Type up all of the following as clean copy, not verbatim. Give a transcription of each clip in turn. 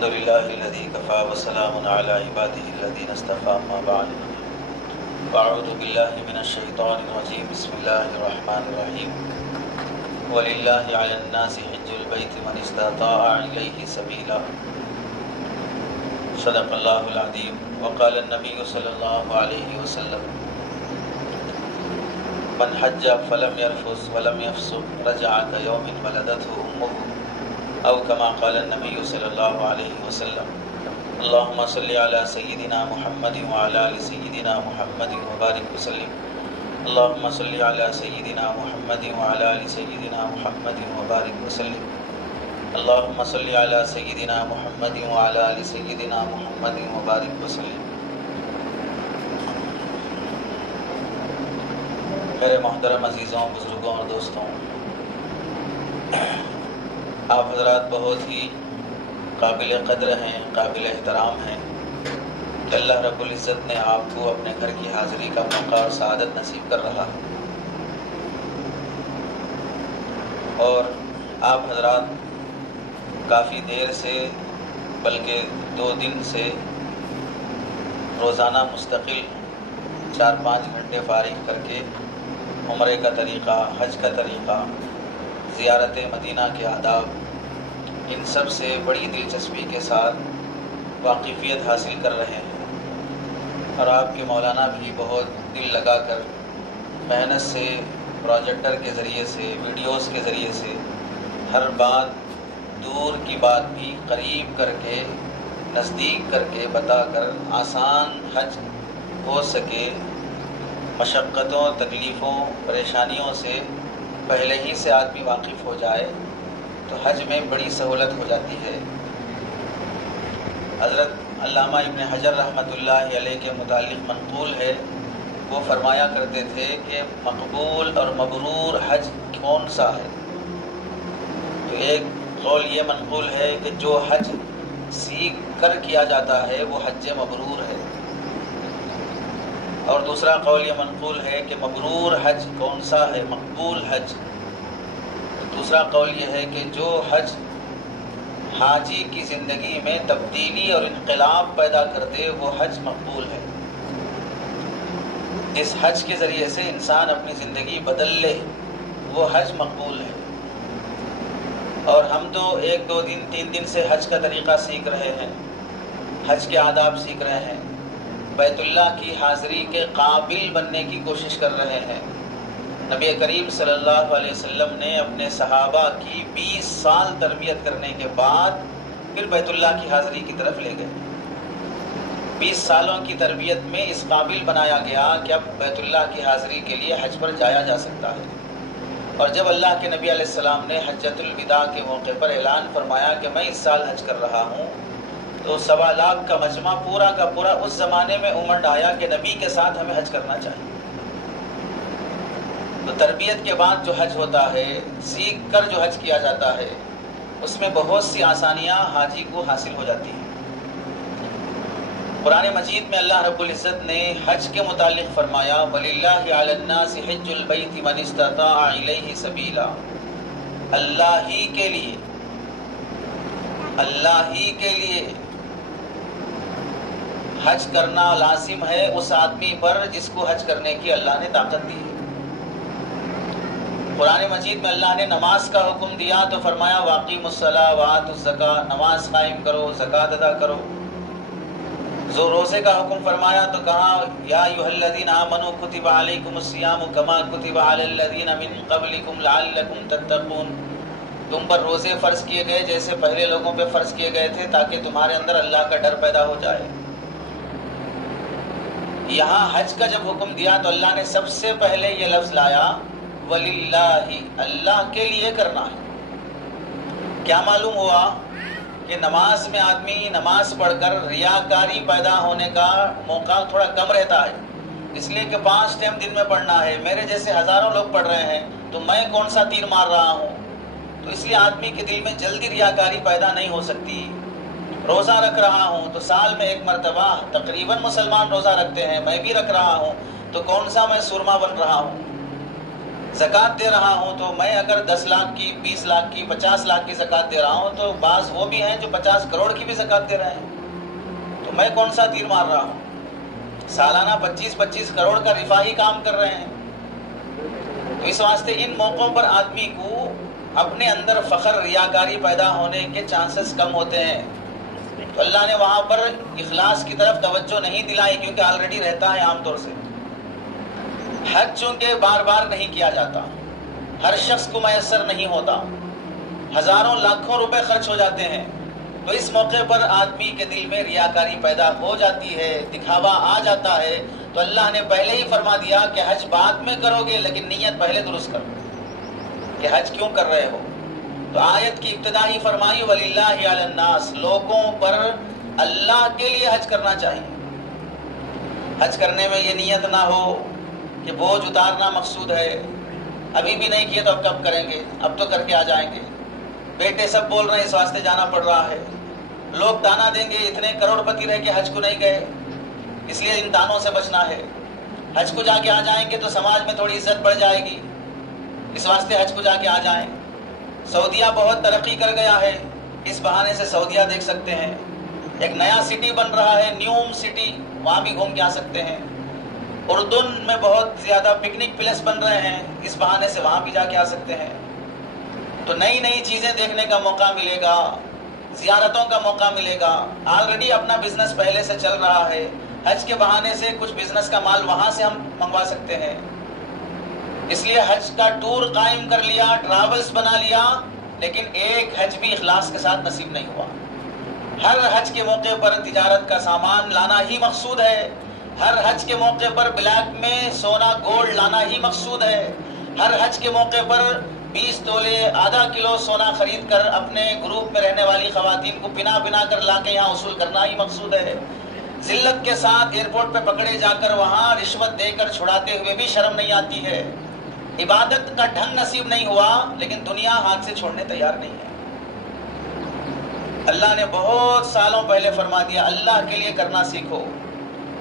الحمد لله الذي كفى وسلام على عباده الذين اصطفى أما بعد أعوذ بالله من الشيطان الرجيم بسم الله الرحمن الرحيم ولله على الناس حج البيت من استطاع إليه سبيلا صدق الله العظيم وقال النبي صلى الله عليه وسلم من حج فلم يرفث ولم يفسق رجع كيوم ولدته أمه أو كما قال النبي صلى الله عليه وسلم اللهم صل على سيدنا محمد وعلى آل سيدنا محمد وبارك وسلم اللهم صل على سيدنا محمد وعلى آل سيدنا محمد وبارك وسلم اللهم صل على سيدنا محمد وعلى آل سيدنا محمد وبارك وسلم. میرے محترم عزیزوں، بزرگوں اور دوستوں، آپ حضرات بہت ہی قابل قدر ہیں، قابل احترام ہیں کہ اللہ رب العزت نے آپ کو اپنے گھر کی حاضری کا موقع اور سعادت نصیب کر رہا ہے. اور آپ حضرات کافی دیر سے بلکہ 2 دن سے روزانہ مستقل 4-5 گھنٹے فارغ کر کے عمرے کا طریقہ، حج کا طریقہ، زیارت مدینہ کے آداب، ان سب سے بڑی دلچسپی کے ساتھ واقفیت حاصل کر رہے ہیں. اور آپ کے مولانا بھی بہت دل لگا کر محنت سے پروجیکٹر کے ذریعے سے، ویڈیوز کے ذریعے سے ہر بات، دور کی بات بھی قریب کر کے، نزدیک کر کے بتا کر آسان حج ہو سکے، مشقتوں، تکلیفوں، پریشانیوں سے پہلے ہی سے آدمی واقف ہو جائے تو حج میں بڑی سہولت ہو جاتی ہے. حضرت علامہ ابن حجر رحمۃ اللہ علیہ کے متعلق منقول ہے، وہ فرمایا کرتے تھے کہ مقبول اور مبرور حج کون سا ہے؟ تو ایک قول یہ منقول ہے کہ جو حج سیکھ کر کیا جاتا ہے وہ حج مبرور ہے. اور دوسرا قول یہ منقول ہے کہ مبرور حج کون سا ہے؟ مقبول حج. دوسرا قول یہ ہے کہ جو حج حاجی کی زندگی میں تبدیلی اور انقلاب پیدا کر دے وہ حج مقبول ہے. اس حج کے ذریعے سے انسان اپنی زندگی بدل لے وہ حج مقبول ہے. اور ہم تو 1-2 دن 3 دن سے حج کا طریقہ سیکھ رہے ہیں، حج کے آداب سیکھ رہے ہیں، بیت اللہ کی حاضری کے قابل بننے کی کوشش کر رہے ہیں. نبی کریم صلی اللہ علیہ وسلم نے اپنے صحابہ کی 20 سال تربیت کرنے کے بعد پھر بیت اللہ کی حاضری کی طرف لے گئے. 20 سالوں کی تربیت میں اس قابل بنایا گیا کہ اب بیت اللہ کی حاضری کے لیے حج پر جایا جا سکتا ہے. اور جب اللہ کے نبی علیہ السلام نے حجۃ الوداع کے موقع پر اعلان فرمایا کہ میں اس سال حج کر رہا ہوں، تو 1.25 لاکھ کا مجمع پورا کا پورا اس زمانے میں امنڈ آیا کہ نبی کے ساتھ ہمیں حج کرنا چاہیے. تو تربیت کے بعد جو حج ہوتا ہے، سیکھ کر جو حج کیا جاتا ہے، اس میں بہت سی آسانیاں حاجی کو حاصل ہو جاتی ہیں. قرآن مجید میں اللہ رب العزت نے حج کے متعلق فرمایا وَلِلَّهِ عَلَى النَّاسِ حِجُّ الْبَيْتِ مَنِ اسْتَطَاعَ إِلَيْهِ سَبِيلًا. اللہ ہی کے لیے حج کرنا لازم ہے اس آدمی پر جس کو حج کرنے کی اللہ نے طاقت دی ہے. قرآن مجید میں اللہ نے نماز کا حکم دیا تو فرمایا وَأَقِيمُوا الصَّلَاةَ وَآتُوا الزَّكَاةَ، نماز قائم کرو، زکوٰۃ ادا کرو. روزے کا حکم فرمایا تو کہا یا ایھا الذین آمنوا کتب علیکم الصیام کما کتب علی الذین من قبلکم لعلکم تتقون. تم پر روزے فرض کیے گئے جیسے پہلے لوگوں پہ فرض کیے گئے تھے تاکہ تمہارے اندر اللہ کا ڈر پیدا ہو جائے. یہاں حج کا جب حکم دیا تو اللہ نے سب سے پہلے یہ لفظ لایا وَلِلَّهِ، اللہ کے لیے کرنا ہے. کیا معلوم ہوا کہ نماز میں آدمی نماز پڑھ کر ریاکاری پیدا ہونے کا موقع تھوڑا کم رہتا ہے، اس لیے کہ 5 ٹائم دن میں پڑھنا ہے، میرے جیسے ہزاروں لوگ پڑھ رہے ہیں تو میں کون سا تیر مار رہا ہوں. تو اس لیے آدمی کے دل میں جلدی ریاکاری پیدا نہیں ہو سکتی. روزہ رکھ رہا ہوں تو سال میں 1 مرتبہ تقریباً مسلمان روزہ رکھتے ہیں، میں بھی رکھ رہا ہوں تو کون سا میں سرما بن رہا ہوں. زکوٰۃ دے رہا ہوں تو میں اگر 10 لاکھ کی، 20 لاکھ کی، 50 لاکھ کی زکوٰۃ دے رہا ہوں تو بعض وہ بھی ہیں جو 50 کروڑ کی بھی زکوٰۃ دے رہے ہیں، تو میں کون سا تیر مار رہا ہوں؟ سالانہ 25-25 کروڑ کا رفاہی کام کر رہے ہیں۔ تو اس واسطے ان موقعوں پر آدمی کو اپنے اندر فخر، ریاکاری پیدا ہونے کے چانسز کم ہوتے ہیں۔ تو اللہ نے وہاں پر اخلاص کی طرف توجہ نہیں دلائی، کیونکہ آلریڈی رہتا ہے عام طور سے۔ حج چونکہ بار بار نہیں کیا جاتا، ہر شخص کو میسر نہیں ہوتا، ہزاروں لاکھوں روپے خرچ ہو جاتے ہیں، تو اس موقع پر آدمی کے دل میں ریاکاری پیدا ہو جاتی ہے، دکھاوا آ جاتا ہے۔ تو اللہ نے پہلے ہی فرما دیا کہ حج بعد میں کرو گے لیکن نیت پہلے درست کرو کہ حج کیوں کر رہے ہو۔ تو آیت کی ابتدا ہی فرمائی وَلِلَّهِ عَلَى النَّاسِ، لوگوں پر اللہ کے لیے حج کرنا چاہیے۔ حج کرنے میں یہ نیت نہ ہو کہ بوجھ اتارنا مقصود ہے، ابھی بھی نہیں کیے تو اب کب کریں گے، اب تو کر کے آ جائیں گے، بیٹے سب بول رہے ہیں اس واسطے جانا پڑ رہا ہے، لوگ تانا دیں گے اتنے کروڑ پتی رہ کے حج کو نہیں گئے، اس لیے ان تانوں سے بچنا ہے۔ حج کو جا کے آ جائیں گے تو سماج میں تھوڑی عزت بڑھ جائے گی، اس واسطے حج کو جا کے آ جائیں۔ سعودیہ بہت ترقی کر گیا ہے، اس بہانے سے سعودیہ دیکھ سکتے ہیں۔ ایک نیا سٹی بن رہا ہے نیوم سٹی، وہاں بھی گھوم کے آ سکتے ہیں۔ اردن میں بہت زیادہ پکنک پلیس بن رہے ہیں، اس بہانے سے وہاں بھی جا کے آ سکتے ہیں۔ تو نئی نئی چیزیں دیکھنے کا موقع ملے گا، زیارتوں کا موقع ملے گا۔ آلریڈی اپنا بزنس پہلے سے چل رہا ہے، حج کے بہانے سے کچھ بزنس کا مال وہاں سے ہم منگوا سکتے ہیں۔ اس لیے حج کا ٹور قائم کر لیا، ٹریولز بنا لیا، لیکن ایک حج بھی اخلاص کے ساتھ نصیب نہیں ہوا۔ ہر حج کے موقع پر تجارت کا سامان لانا ہی مقصود ہے، ہر حج کے موقع پر بلیک میں سونا گولڈ لانا ہی مقصود ہے، ہر حج کے موقع پر 20 تولے آدھا کلو سونا خرید کر اپنے گروپ میں رہنے والی خواتین کو پنا پنا کر لا کے یہاں وصول کرنا ہی مقصود ہے۔ ذلت کے ساتھ ایئرپورٹ پہ پکڑے جا کر وہاں رشوت دے کر چھڑاتے ہوئے بھی شرم نہیں آتی ہے۔ عبادت کا ڈھنگ نصیب نہیں ہوا لیکن دنیا ہاتھ سے چھوڑنے تیار نہیں ہے۔ اللہ نے بہت سالوں پہلے فرما دیا اللہ کے لیے کرنا سیکھو،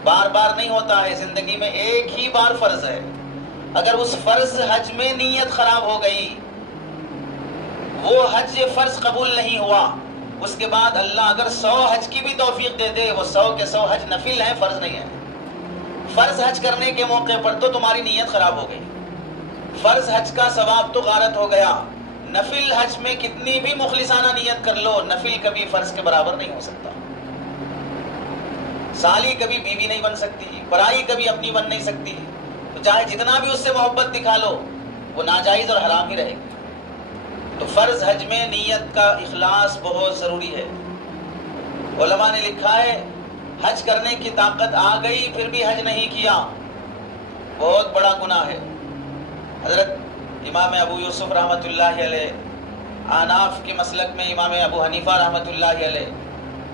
بار بار نہیں ہوتا ہے، زندگی میں ایک ہی بار فرض ہے۔ اگر اس فرض حج میں نیت خراب ہو گئی، وہ حج فرض قبول نہیں ہوا، اس کے بعد اللہ اگر 100 حج کی بھی توفیق دے دے، وہ 100 کے 100 حج نفل ہیں، فرض نہیں ہے۔ فرض حج کرنے کے موقع پر تو تمہاری نیت خراب ہو گئی، فرض حج کا ثواب تو غارت ہو گیا۔ نفل حج میں کتنی بھی مخلصانہ نیت کر لو، نفل کبھی فرض کے برابر نہیں ہو سکتا۔ سالی کبھی بیوی نہیں بن سکتی، پرائی کبھی اپنی بن نہیں سکتی، تو چاہے جتنا بھی اس سے محبت دکھا لو وہ ناجائز اور حرام ہی رہے گی۔ تو فرض حج میں نیت کا اخلاص بہت ضروری ہے۔ علماء نے لکھا ہے حج کرنے کی طاقت آ گئی پھر بھی حج نہیں کیا، بہت بڑا گناہ ہے۔ حضرت امام ابو یوسف رحمۃ اللہ علیہ، احناف کے مسلک میں امام ابو حنیفہ رحمۃ اللہ علیہ،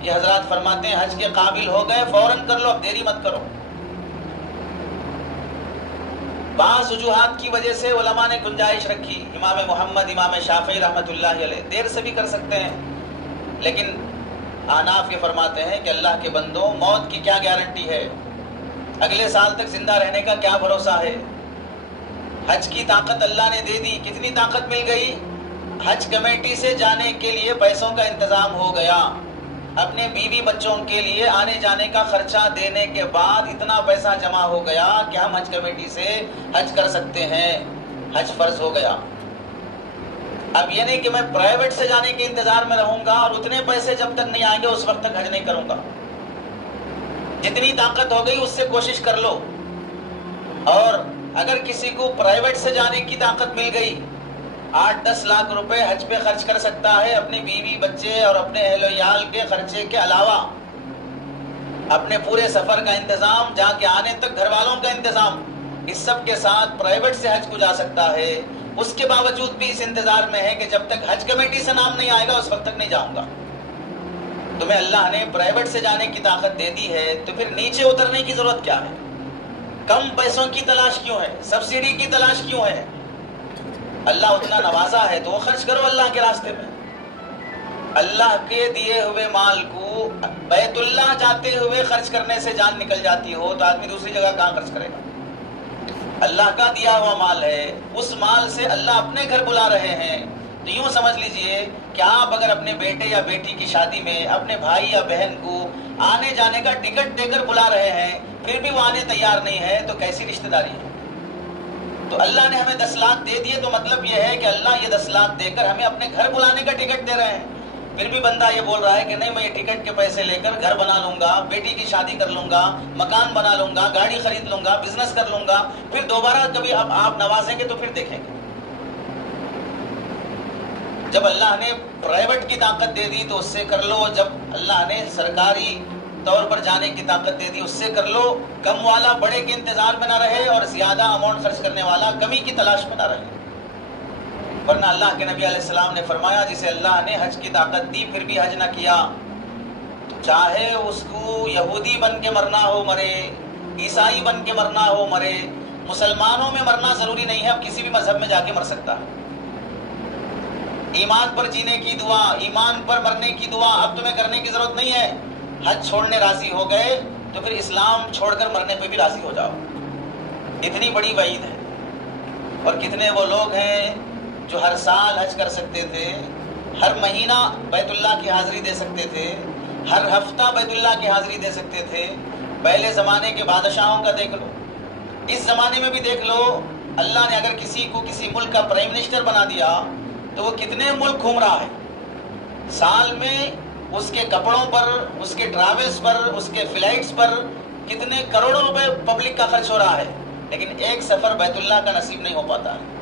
یہ حضرات فرماتے ہیں حج کے قابل ہو گئے فوراً کر لو، اب دیری مت کرو۔ بعض وجوہات کی وجہ سے علماء نے گنجائش رکھی، امام محمد، امام شافعی رحمۃ اللہ علیہ دیر سے بھی کر سکتے ہیں، لیکن احناف یہ فرماتے ہیں کہ اللہ کے بندوں، موت کی کیا گارنٹی ہے، اگلے سال تک زندہ رہنے کا کیا بھروسہ ہے۔ حج کی طاقت اللہ نے دے دی، کتنی طاقت مل گئی، حج کمیٹی سے جانے کے لیے پیسوں کا انتظام ہو گیا، اپنے بیوی بچوں کے لیے آنے جانے کا خرچہ دینے کے بعد اتنا پیسہ جمع ہو گیا کہ ہم حج کمیٹی سے حج کر سکتے ہیں، حج فرض ہو گیا۔ اب یہ نہیں کہ میں پرائیویٹ سے جانے کے انتظار میں رہوں گا اور اتنے پیسے جب تک نہیں آئیں گے اس وقت تک حج نہیں کروں گا۔ جتنی طاقت ہو گئی اس سے کوشش کر لو، اور اگر کسی کو پرائیویٹ سے جانے کی طاقت مل گئی، 8-10 لاکھ روپے حج پہ خرچ کر سکتا ہے، اپنے بیوی بچے اور اپنے اہل و عیال کے خرچے کے علاوہ اپنے پورے سفر کا انتظام، جا کے آنے تک گھر والوں کا انتظام، اس سب کے ساتھ پرائیویٹ سے حج کو جا سکتا ہے۔ اس کے باوجود بھی اس انتظار میں ہے کہ جب تک حج کمیٹی سے نام نہیں آئے گا اس وقت تک نہیں جاؤں گا۔ تمہیں اللہ نے پرائیویٹ سے جانے کی طاقت دے دی ہے تو پھر نیچے اترنے کی ضرورت کیا ہے؟ کم پیسوں کی تلاش کیوں ہے؟ سبسڈی کی تلاش کیوں ہے؟ اللہ اتنا نوازا ہے تو وہ خرچ کرو اللہ کے راستے میں۔ اللہ کے دیے ہوئے مال کو بیت اللہ جاتے ہوئے خرچ کرنے سے جان نکل جاتی ہو تو آدمی دوسری جگہ کہاں خرچ کرے گا؟ اللہ کا دیا ہوا مال ہے، اس مال سے اللہ اپنے گھر بلا رہے ہیں. تو یوں سمجھ لیجئے کہ آپ اگر اپنے بیٹے یا بیٹی کی شادی میں اپنے بھائی یا بہن کو آنے جانے کا ٹکٹ دے کر بلا رہے ہیں، پھر بھی وہ آنے تیار نہیں ہے، تو کیسی رشتہ داری ہے؟ تو اللہ نے ہمیں 10 لاکھ دے دیے، تو مطلب یہ ہے کہ اللہ یہ 10 لاکھ دے کر ہمیں اپنے گھر بلانے کا ٹکٹ دے رہے ہیں. پھر بھی بندہ یہ بول رہا ہے کہ نہیں، میں یہ ٹکٹ کے پیسے لے کر گھر بنا لوں گا، بیٹی کی شادی کر لوں گا، مکان بنا لوں گا، گاڑی خرید لوں گا، بزنس کر لوں گا، پھر دوبارہ کبھی اب آپ نوازیں گے تو پھر دیکھیں گے. جب اللہ نے پرائیویٹ کی طاقت دے دی تو اس سے کر لو، جب اللہ نے سرکاری طور پر جانے کی طاقت دے دی اس سے کر لو. کم والا بڑے کے انتظار میں نہ رہے اور زیادہ اماؤنٹ خرچ کرنے والا کمی کی تلاش میں نہ رہے. ورنہ اللہ کے نبی علیہ السلام نے فرمایا جسے اللہ نے حج کی طاقت دی پھر بھی حج نہ کیا، تو چاہے اس کو یہودی بن کے مرنا ہو مرے، عیسائی بن کے مرنا ہو مرے، مسلمانوں میں مرنا ضروری نہیں ہے، اب کسی بھی مذہب میں جا کے مر سکتا ہے. ایمان پر جینے کی دعا، ایمان پر مرنے کی دعا اب تمہیں کرنے کی ضرورت نہیں ہے. حج چھوڑنے راضی ہو گئے تو پھر اسلام چھوڑ کر مرنے پہ بھی راضی ہو جاؤ. اتنی بڑی وعید ہے. اور کتنے وہ لوگ ہیں جو ہر سال حج کر سکتے تھے، ہر مہینہ بیت اللہ کی حاضری دے سکتے تھے، ہر ہفتہ بیت اللہ کی حاضری دے سکتے تھے. پہلے زمانے کے بادشاہوں کا دیکھ لو، اس زمانے میں بھی دیکھ لو. اللہ نے اگر کسی کو کسی ملک کا پرائم منسٹر بنا دیا تو وہ کتنے ملک گھوم رہا ہے. سال میں اس کے کپڑوں پر، اس کے ٹریولز پر، اس کے فلائٹس پر کتنے کروڑوں روپے پبلک کا خرچ ہو رہا ہے، لیکن ایک سفر بیت اللہ کا نصیب نہیں ہو پاتا ہے.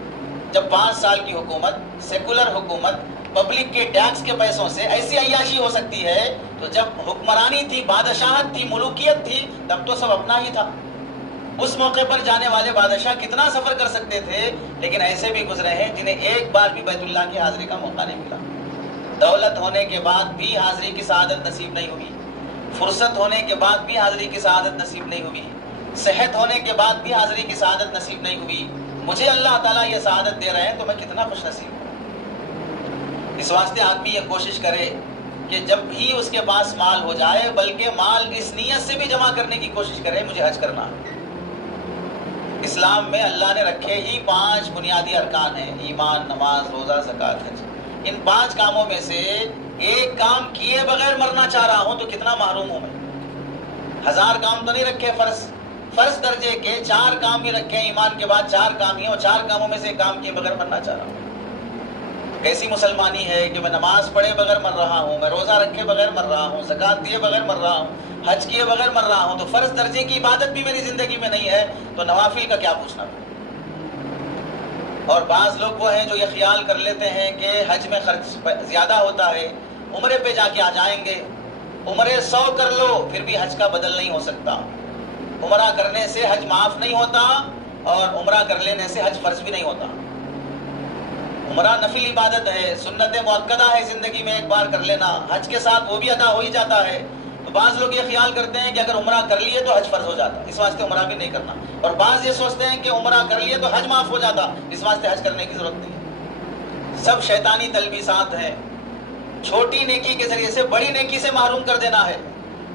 جب 5 سال کی حکومت، سیکولر حکومت، پبلک کے ٹیکس کے پیسوں سے ایسی عیاشی ہو سکتی ہے، تو جب حکمرانی تھی، بادشاہت تھی، ملوکیت تھی، تب تو سب اپنا ہی تھا. اس موقع پر جانے والے بادشاہ کتنا سفر کر سکتے تھے، لیکن ایسے بھی گزرے ہیں جنہیں ایک بار بھی بیت اللہ کی حاضری کا موقع نہیں ملا. دولت ہونے کے بعد بھی حاضری کی سعادت نصیب نہیں ہوئی، فرصت ہونے کے بعد بھی حاضری کی سعادت نصیب نہیں ہوئی، صحت ہونے کے بعد بھی حاضری کی سعادت نصیب نہیں ہوئی. مجھے اللہ تعالیٰ یہ سعادت دے رہے ہیں تو میں کتنا خوش نصیب ہوں. اس واسطے آدمی یہ کوشش کرے کہ جب بھی اس کے پاس مال ہو جائے، بلکہ مال اس نیت سے بھی جمع کرنے کی کوشش کرے مجھے حج کرنا ہے. اسلام میں اللہ نے رکھے ہی 5 بنیادی ارکان ہیں: ایمان، نماز، روزہ، زکوٰۃ، حج. ان 5 کاموں میں سے ایک کام کیے بغیر مرنا چاہ رہا ہوں تو کتنا محروم ہوں میں. 1000 کام تو نہیں رکھے، فرض درجے کے 4 کام ہی رکھے، ایمان کے بعد 4 کام ہی، اور 4 کاموں میں سے ایک کام کیے بغیر مرنا چاہ رہا ہوں. کیسی مسلمانی ہے کہ میں نماز پڑھے بغیر مر رہا ہوں، میں روزہ رکھے بغیر مر رہا ہوں، زکوٰۃ دیے بغیر مر رہا ہوں، حج کیے بغیر مر رہا ہوں. تو فرض درجے کی عبادت بھی میری زندگی میں نہیں ہے تو نوافل کا کیا پوچھنا. اور بعض لوگ وہ ہیں جو یہ خیال کر لیتے ہیں کہ حج میں خرچ زیادہ ہوتا ہے، عمرے پہ جا کے آ جائیں گے. عمرے 100 کر لو پھر بھی حج کا بدل نہیں ہو سکتا. عمرہ کرنے سے حج معاف نہیں ہوتا اور عمرہ کر لینے سے حج فرض بھی نہیں ہوتا. عمرہ نفل عبادت ہے، سنت مؤکدہ ہے، زندگی میں ایک بار کر لینا، حج کے ساتھ وہ بھی ادا ہو ہی جاتا ہے. تو بعض لوگ یہ خیال کرتے ہیں کہ اگر عمرہ کر لیے تو حج فرض ہو جاتا، اس واسطے عمرہ بھی نہیں کرنا. اور بعض یہ سوچتے ہیں کہ عمرہ کر لیے تو حج معاف ہو جاتا، اس واسطے حج کرنے کی ضرورت نہیں. سب شیطانی تلبیسات ہیں. چھوٹی نیکی کے ذریعے سے بڑی نیکی سے محروم کر دینا ہے.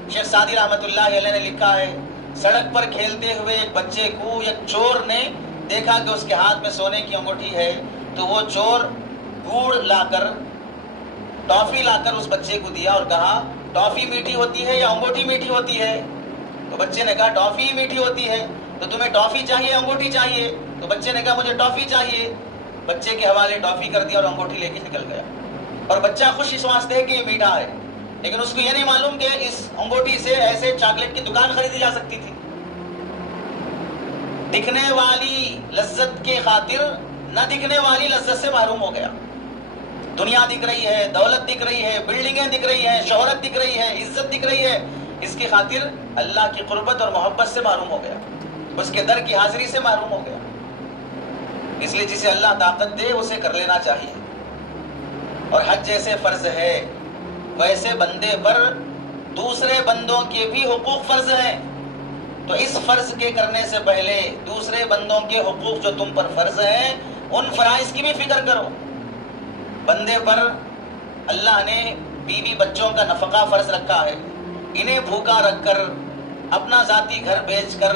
شیخ سعدی رحمۃ اللہ علیہ نے لکھا ہے، سڑک پر کھیلتے ہوئے ایک بچے کو ایک چور نے دیکھا کہ اس کے ہاتھ میں سونے کی انگوٹھی ہے، تو وہ چور گڑ لا کر، ٹافی لا کر اس بچے کو دیا اور کہا ٹافی میٹھی ہوتی ہے یا انگوٹھی میٹھی ہوتی ہے؟ تو بچے نے کہا ٹافی ہی میٹھی ہوتی ہے. تو تمہیں ٹافی چاہیے انگوٹھی چاہیے؟ تو بچے نے کہا مجھے ٹافی چاہیے. بچے کے حوالے ٹافی کر دیا اور انگوٹھی لے کے نکل گیا. اور بچہ خوش اس واسطے ہے کہ یہ میٹھا ہے، لیکن اس کو یہ نہیں معلوم کہ اس انگوٹھی سے ایسے چاکلیٹ کی دکان خریدی جا سکتی تھی. دکھنے والی لذت کی خاطر نہ دکھنے والی لذت سے محروم ہو گیا. دنیا دکھ رہی ہے، دولت دکھ رہی ہے، بلڈنگیں دکھ رہی ہیں، شہرت دکھ رہی ہے، عزت دکھ رہی ہے، اس کی خاطر اللہ کی قربت اور محبت سے محروم ہو گیا، اس کے در کی حاضری سے محروم ہو گیا. اس لیے جسے اللہ طاقت دے اسے کر لینا چاہیے. اور حج جیسے فرض ہے ویسے بندے پر دوسرے بندوں کے بھی حقوق فرض ہیں. تو اس فرض کے کرنے سے پہلے دوسرے بندوں کے حقوق جو تم پر فرض ہیں ان فرائض کی بھی فکر کرو. بندے پر اللہ نے بیوی بچوں کا نفقہ فرض رکھا ہے. انہیں بھوکا رکھ کر، اپنا ذاتی گھر بیچ کر،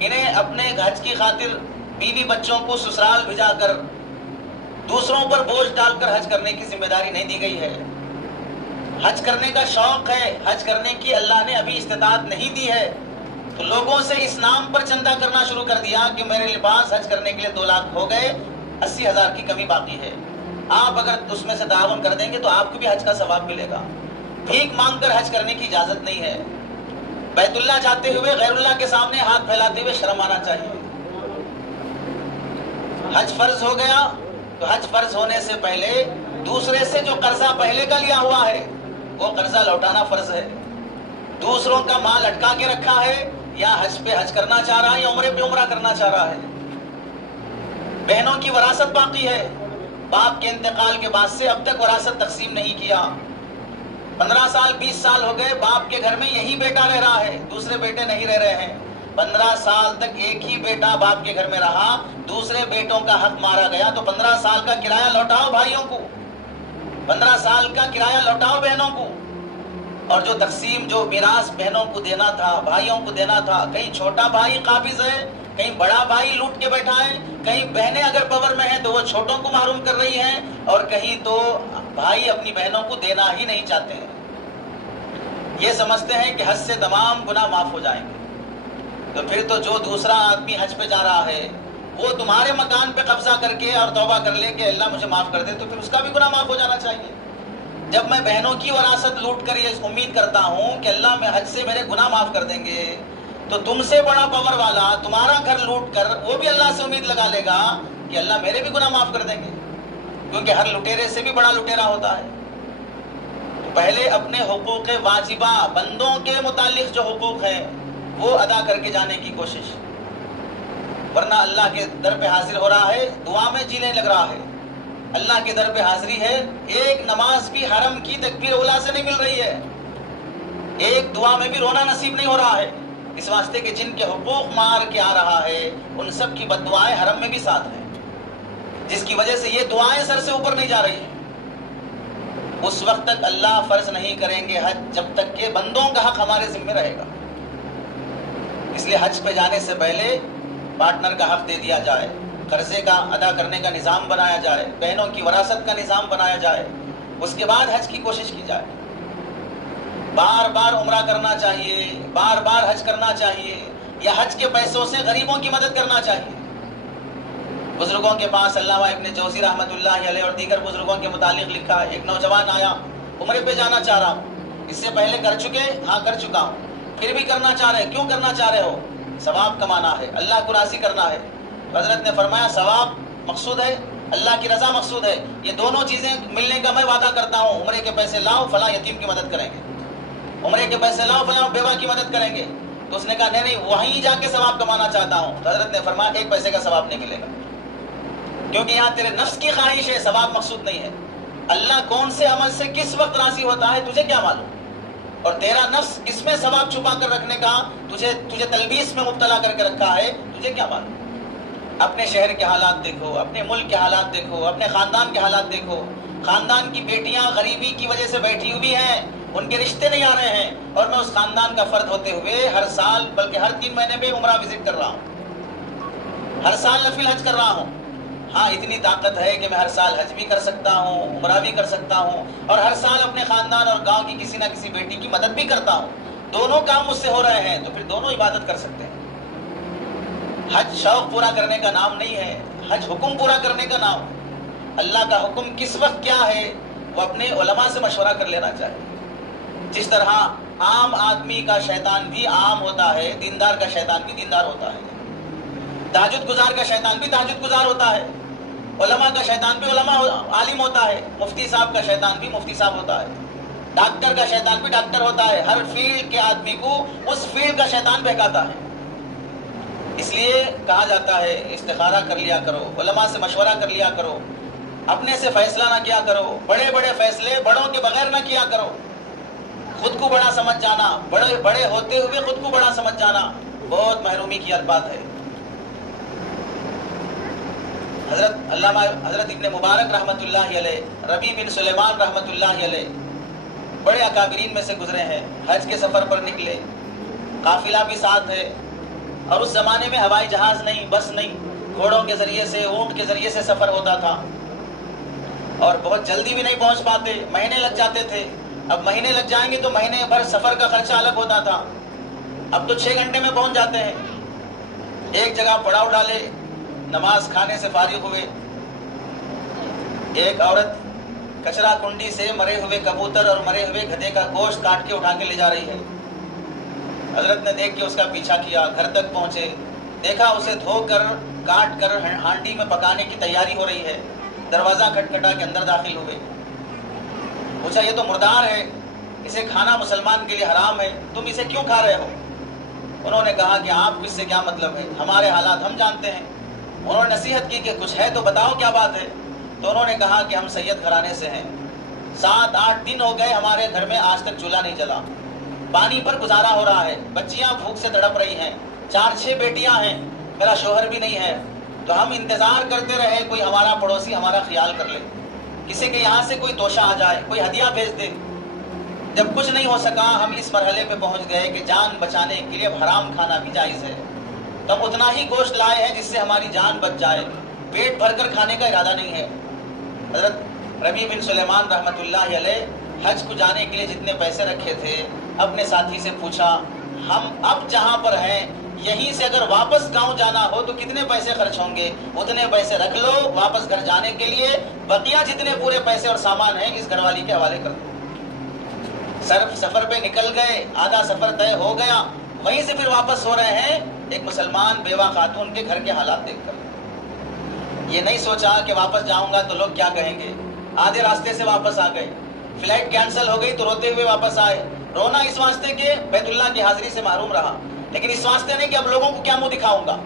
انہیں اپنے حج کی خاطر بیوی بچوں کو سسرال بھجا کر دوسروں پر بوجھ ڈال کر حج کرنے کی ذمہ داری نہیں دی گئی ہے. حج کرنے کا شوق ہے، حج کرنے کی اللہ نے ابھی استطاعت نہیں دی ہے، تو لوگوں سے اس نام پر چندہ کرنا شروع کر دیا کہ میرے پاس حج کرنے کے لیے 2 لاکھ ہو گئے، 80,000 کی کمی باقی ہے. آپ اگر اس میں سے تعاون کر دیں گے تو آپ کو بھی حج کا ثواب ملے گا. بھیک مانگ کر حج کرنے کی اجازت نہیں ہے. بیت اللہ جاتے ہوئے غیر اللہ کے سامنے ہاتھ پھیلاتے ہوئے شرم آنا چاہیے. حج فرض ہو گیا تو حج فرض ہونے سے پہلے دوسرے سے جو قرضہ پہلے کا لیا ہوا ہے وہ قرضہ لوٹانا فرض ہے. دوسروں کا مال اٹکا کے رکھا ہے، یا حج پہ حج کرنا چاہ رہا ہے یا عمرے پہ عمرہ کرنا چاہ رہا ہے. بہنوں کی وراثت باقی ہے، باپ کے انتقال کے بعد سے اب تک وراثت تقسیم نہیں کیا. 15 سال 20 سال ہو گئے، باپ کے گھر میں یہی بیٹا رہ رہا ہے، دوسرے بیٹے نہیں رہ رہے ہیں. 15 سال تک ایک ہی بیٹا باپ کے گھر میں رہا، دوسرے بیٹوں کا حق مارا گیا، تو 15 سال کا کرایہ لوٹاؤ بھائیوں کو، 15 سال کا کرایہ لوٹاؤ بہنوں کو. اور جو تقسیم، جو میراث بہنوں کو دینا تھا، بھائیوں کو دینا تھا، کہیں چھوٹا بھائی قابض ہے، کہیں بڑا بھائی لوٹ کے بیٹھا ہے، کہیں بہنیں اگر پاور میں ہیں تو وہ چھوٹوں کو محروم کر رہی ہیں، اور کہیں تو بھائی اپنی بہنوں کو دینا ہی نہیں چاہتے ہیں. یہ سمجھتے ہیں کہ حج سے تمام گناہ معاف ہو جائیں گے. تو پھر تو جو دوسرا آدمی حج پہ جا رہا ہے وہ تمہارے مکان پہ قبضہ کر کے اور توبہ کر لے کہ اللہ مجھے معاف کر دے، تو پھر اس کا بھی گناہ معاف ہو جانا چاہیے. جب میں بہنوں کی وراثت لوٹ کر یہ امید کرتا ہوں کہ اللہ میں حج سے میرے گناہ معاف کر دیں گے، تو تم سے بڑا پاور والا تمہارا گھر لوٹ کر وہ بھی اللہ سے امید لگا لے گا کہ اللہ میرے بھی گناہ معاف کر دیں گے، کیونکہ ہر لٹیرے سے بھی بڑا لٹیرا ہوتا ہے. پہلے اپنے حقوق واجبہ، بندوں کے متعلق جو حقوق ہیں وہ ادا کر کے جانے کی کوشش، ورنہ اللہ کے در پہ حاضر ہو رہا ہے، دعا میں جینے لگ رہا ہے. اللہ کے در پہ حاضری ہے، ایک نماز بھی حرم کی تکبیر اولا سے نہیں مل رہی ہے، ایک دعا میں بھی رونا نصیب نہیں ہو رہا ہے، اس واسطے کہ جن کے حقوق مار کے آ رہا ہے ان سب کی بد دعائیں حرم میں بھی ساتھ ہیں، جس کی وجہ سے یہ دعائیں سر سے اوپر نہیں جا رہی ہیں. اس وقت تک اللہ فرض نہیں کریں گے حج جب تک کہ بندوں کا حق ہمارے ذمہ رہے گا. اس لیے حج پہ جانے سے پہلے پارٹنر کا حق دے دیا جائے، قرضے کا ادا کرنے کا نظام بنایا جائے، بہنوں کی وراثت کا نظام بنایا جائے، اس کے بعد حج کی کوشش کی جائے. بار بار عمرہ کرنا چاہیے، بار بار حج کرنا چاہیے، یا حج کے پیسوں سے غریبوں کی مدد کرنا چاہیے. بزرگوں کے پاس علامہ ابن جوزی رحمۃ اللہ علیہ اور دیگر بزرگوں کے متعلق لکھا ہے، ایک نوجوان آیا، عمرے پہ جانا چاہ رہا ہوں، اس سے پہلے کر چکے؟ ہاں کر چکا ہوں. پھر بھی کرنا چاہ رہے ہیں، کیوں کرنا چاہ رہے ہو؟ ثواب کمانا ہے، اللہ کو راضی کرنا ہے. حضرت نے فرمایا ثواب مقصود ہے، اللہ کی رضا مقصود ہے، یہ دونوں چیزیں ملنے کا میں وعدہ کرتا ہوں. عمرے کے پیسے لاؤ، فلاں یتیم کی مدد کریں گے، عمرے کے پیسے لاؤ، فلاں بیوہ کی مدد کریں گے. تو اس نے کہا نہیں وہیں جا کے ثواب کمانا چاہتا ہوں. تو حضرت نے فرمایا 1 پیسے کا ثواب نہیں ملے گا، کیونکہ یہاں تیرے نفس کی خواہش ہے، ثواب مقصود نہیں ہے. اللہ کون سے عمل سے کس وقت راضی ہوتا ہے تجھے کیا معلوم، اور تیرا نفس اس میں ثواب چھپا کر رکھنے کا تجھے تلبیس میں مبتلا کر کے رکھا ہے، تجھے کیا معلوم. اپنے شہر کے حالات دیکھو، اپنے ملک کے حالات دیکھو، اپنے خاندان کے حالات دیکھو. خاندان کی بیٹیاں غریبی کی وجہ سے بیٹھی ہوئی ہیں، ان کے رشتے نہیں آ رہے ہیں، اور میں اس خاندان کا فرد ہوتے ہوئے ہر سال بلکہ ہر 3 مہینے پہ عمرہ وزٹ کر رہا ہوں، ہر سال نفل حج کر رہا ہوں. ہاں اتنی طاقت ہے کہ میں ہر سال حج بھی کر سکتا ہوں، عمرہ بھی کر سکتا ہوں، اور ہر سال اپنے خاندان اور گاؤں کی کسی نہ کسی بیٹی کی مدد بھی کرتا ہوں. دونوں کام مجھ سے ہو رہے ہیں تو پھر دونوں عبادت کر سکتے ہیں. حج شوق پورا کرنے کا نام نہیں ہے، حج حکم پورا کرنے کا نام. اللہ کا حکم کس وقت کیا ہے وہ اپنے علماء سے مشورہ کر لینا چاہیے. جس طرح عام آدمی کا شیطان بھی عام ہوتا ہے، دیندار کا شیطان بھی دیندار ہوتا ہے، تہجد گزار کا شیطان بھی تہجد گزار ہوتا ہے، علماء کا شیطان بھی علماء عالم ہوتا ہے، مفتی صاحب کا شیطان بھی مفتی صاحب ہوتا ہے، ڈاکٹر کا شیطان بھی ڈاکٹر ہوتا ہے. ہر فیلڈ کے آدمی کو اس فیلڈ کا شیطان بہکاتا ہے. اس لیے کہا جاتا ہے استخارہ کر لیا کرو، علماء سے مشورہ کر لیا کرو، اپنے سے فیصلہ نہ کیا کرو، بڑے بڑے فیصلے بڑوں کے بغیر نہ کیا کرو. خود کو بڑا سمجھ جانا، بڑے ہوتے ہوئے خود کو بڑا سمجھ جانا بہت محرومی کی بات ہے. حضرت ابن مبارک رحمۃ اللہ علیہ، ربیع بن سلیمان رحمۃ اللہ علیہ بڑے اکابرین میں سے گزرے ہیں. حج کے سفر پر نکلے، قافلہ بھی ساتھ ہے، اور اس زمانے میں ہوائی جہاز نہیں، بس نہیں، گھوڑوں کے ذریعے سے، اونٹ کے ذریعے سے سفر ہوتا تھا اور بہت جلدی بھی نہیں پہنچ پاتے، مہینے لگ جاتے تھے۔ اب مہینے لگ جائیں گے تو مہینے بھر سفر کا خرچہ الگ ہوتا تھا، اب تو 6 گھنٹے میں پہنچ جاتے ہیں۔ ایک جگہ پڑاؤ ڈالے، نماز کھانے سے فارغ ہوئے، ایک عورت کچرا کنڈی سے مرے ہوئے کبوتر اور مرے ہوئے گدھے کا گوشت کاٹ کے اٹھا کے لے جا رہی ہے۔ حضرت نے دیکھ کے اس کا پیچھا کیا، گھر تک پہنچے، دیکھا اسے دھو کر کاٹ کر ہانڈی میں پکانے کی تیاری ہو رہی ہے۔ دروازہ کھٹکھٹا کے اندر داخل ہوئے، پوچھا یہ تو مردار ہے، اسے کھانا مسلمان کے لیے حرام ہے، تم اسے کیوں کھا رہے ہو؟ انہوں نے کہا کہ آپ کو اس سے کیا مطلب ہے، ہمارے حالات ہم جانتے ہیں۔ انہوں نے نصیحت کی کہ کچھ ہے تو بتاؤ کیا بات ہے۔ تو انہوں نے کہا کہ ہم سید گھرانے سے ہیں، 7-8 دن ہو گئے ہمارے گھر میں آج تک چولہا نہیں جلا، پانی پر گزارا ہو رہا ہے، بچیاں بھوک سے تڑپ رہی ہیں، 4-6 بیٹیاں ہیں، میرا شوہر بھی نہیں ہے، تو ہم انتظار کرتے رہے کوئی ہمارا پڑوسی ہمارا خیال کر لے، کسی کے یہاں سے کوئی توشہ آ جائے، کوئی ہدیہ بھیج دے۔ جب کچھ نہیں ہو سکا ہم اس مرحلے پہ پہنچ گئے کہ جان بچانے کے لیے حرام کھانا بھی جائز ہے، تو ہم اتنا ہی گوشت لائے ہیں جس سے ہماری جان بچ جائے، پیٹ بھر کر کھانے کا ارادہ نہیں ہے۔ حضرت ربیع بن سلیمان رحمۃ اللہ علیہ حج کو جانے کے لیے جتنے پیسے رکھے تھے اپنے ساتھی سے پوچھا، ہم اب جہاں پر ہیں یہیں سے اگر واپس گاؤں جانا ہو تو کتنے پیسے خرچ ہوں گے؟ اتنے پیسے رکھ لو واپس گھر جانے کے لیے، بقیہ جتنے پورے پیسے اور سامان ہیں اس گھر والی کے حوالے کر دو۔ صرف سفر پہ نکل گئے، آدھا سفر طے ہو گیا، وہیں سے پھر واپس ہو رہے ہیں ایک مسلمان بیوہ خاتون کے گھر کے حالات دیکھ کر۔ یہ نہیں سوچا کہ واپس جاؤں گا تو لوگ کیا کہیں گے، آدھے راستے سے واپس آ گئے، فلائٹ کینسل ہو گئی تو روتے ہوئے واپس آئے، رونا اس واسطے کہ بیت اللہ کی حاضری سے محروم رہا، لیکن اس واسطے نہیں کہ اب لوگوں کو کیا منہ دکھاؤں گا،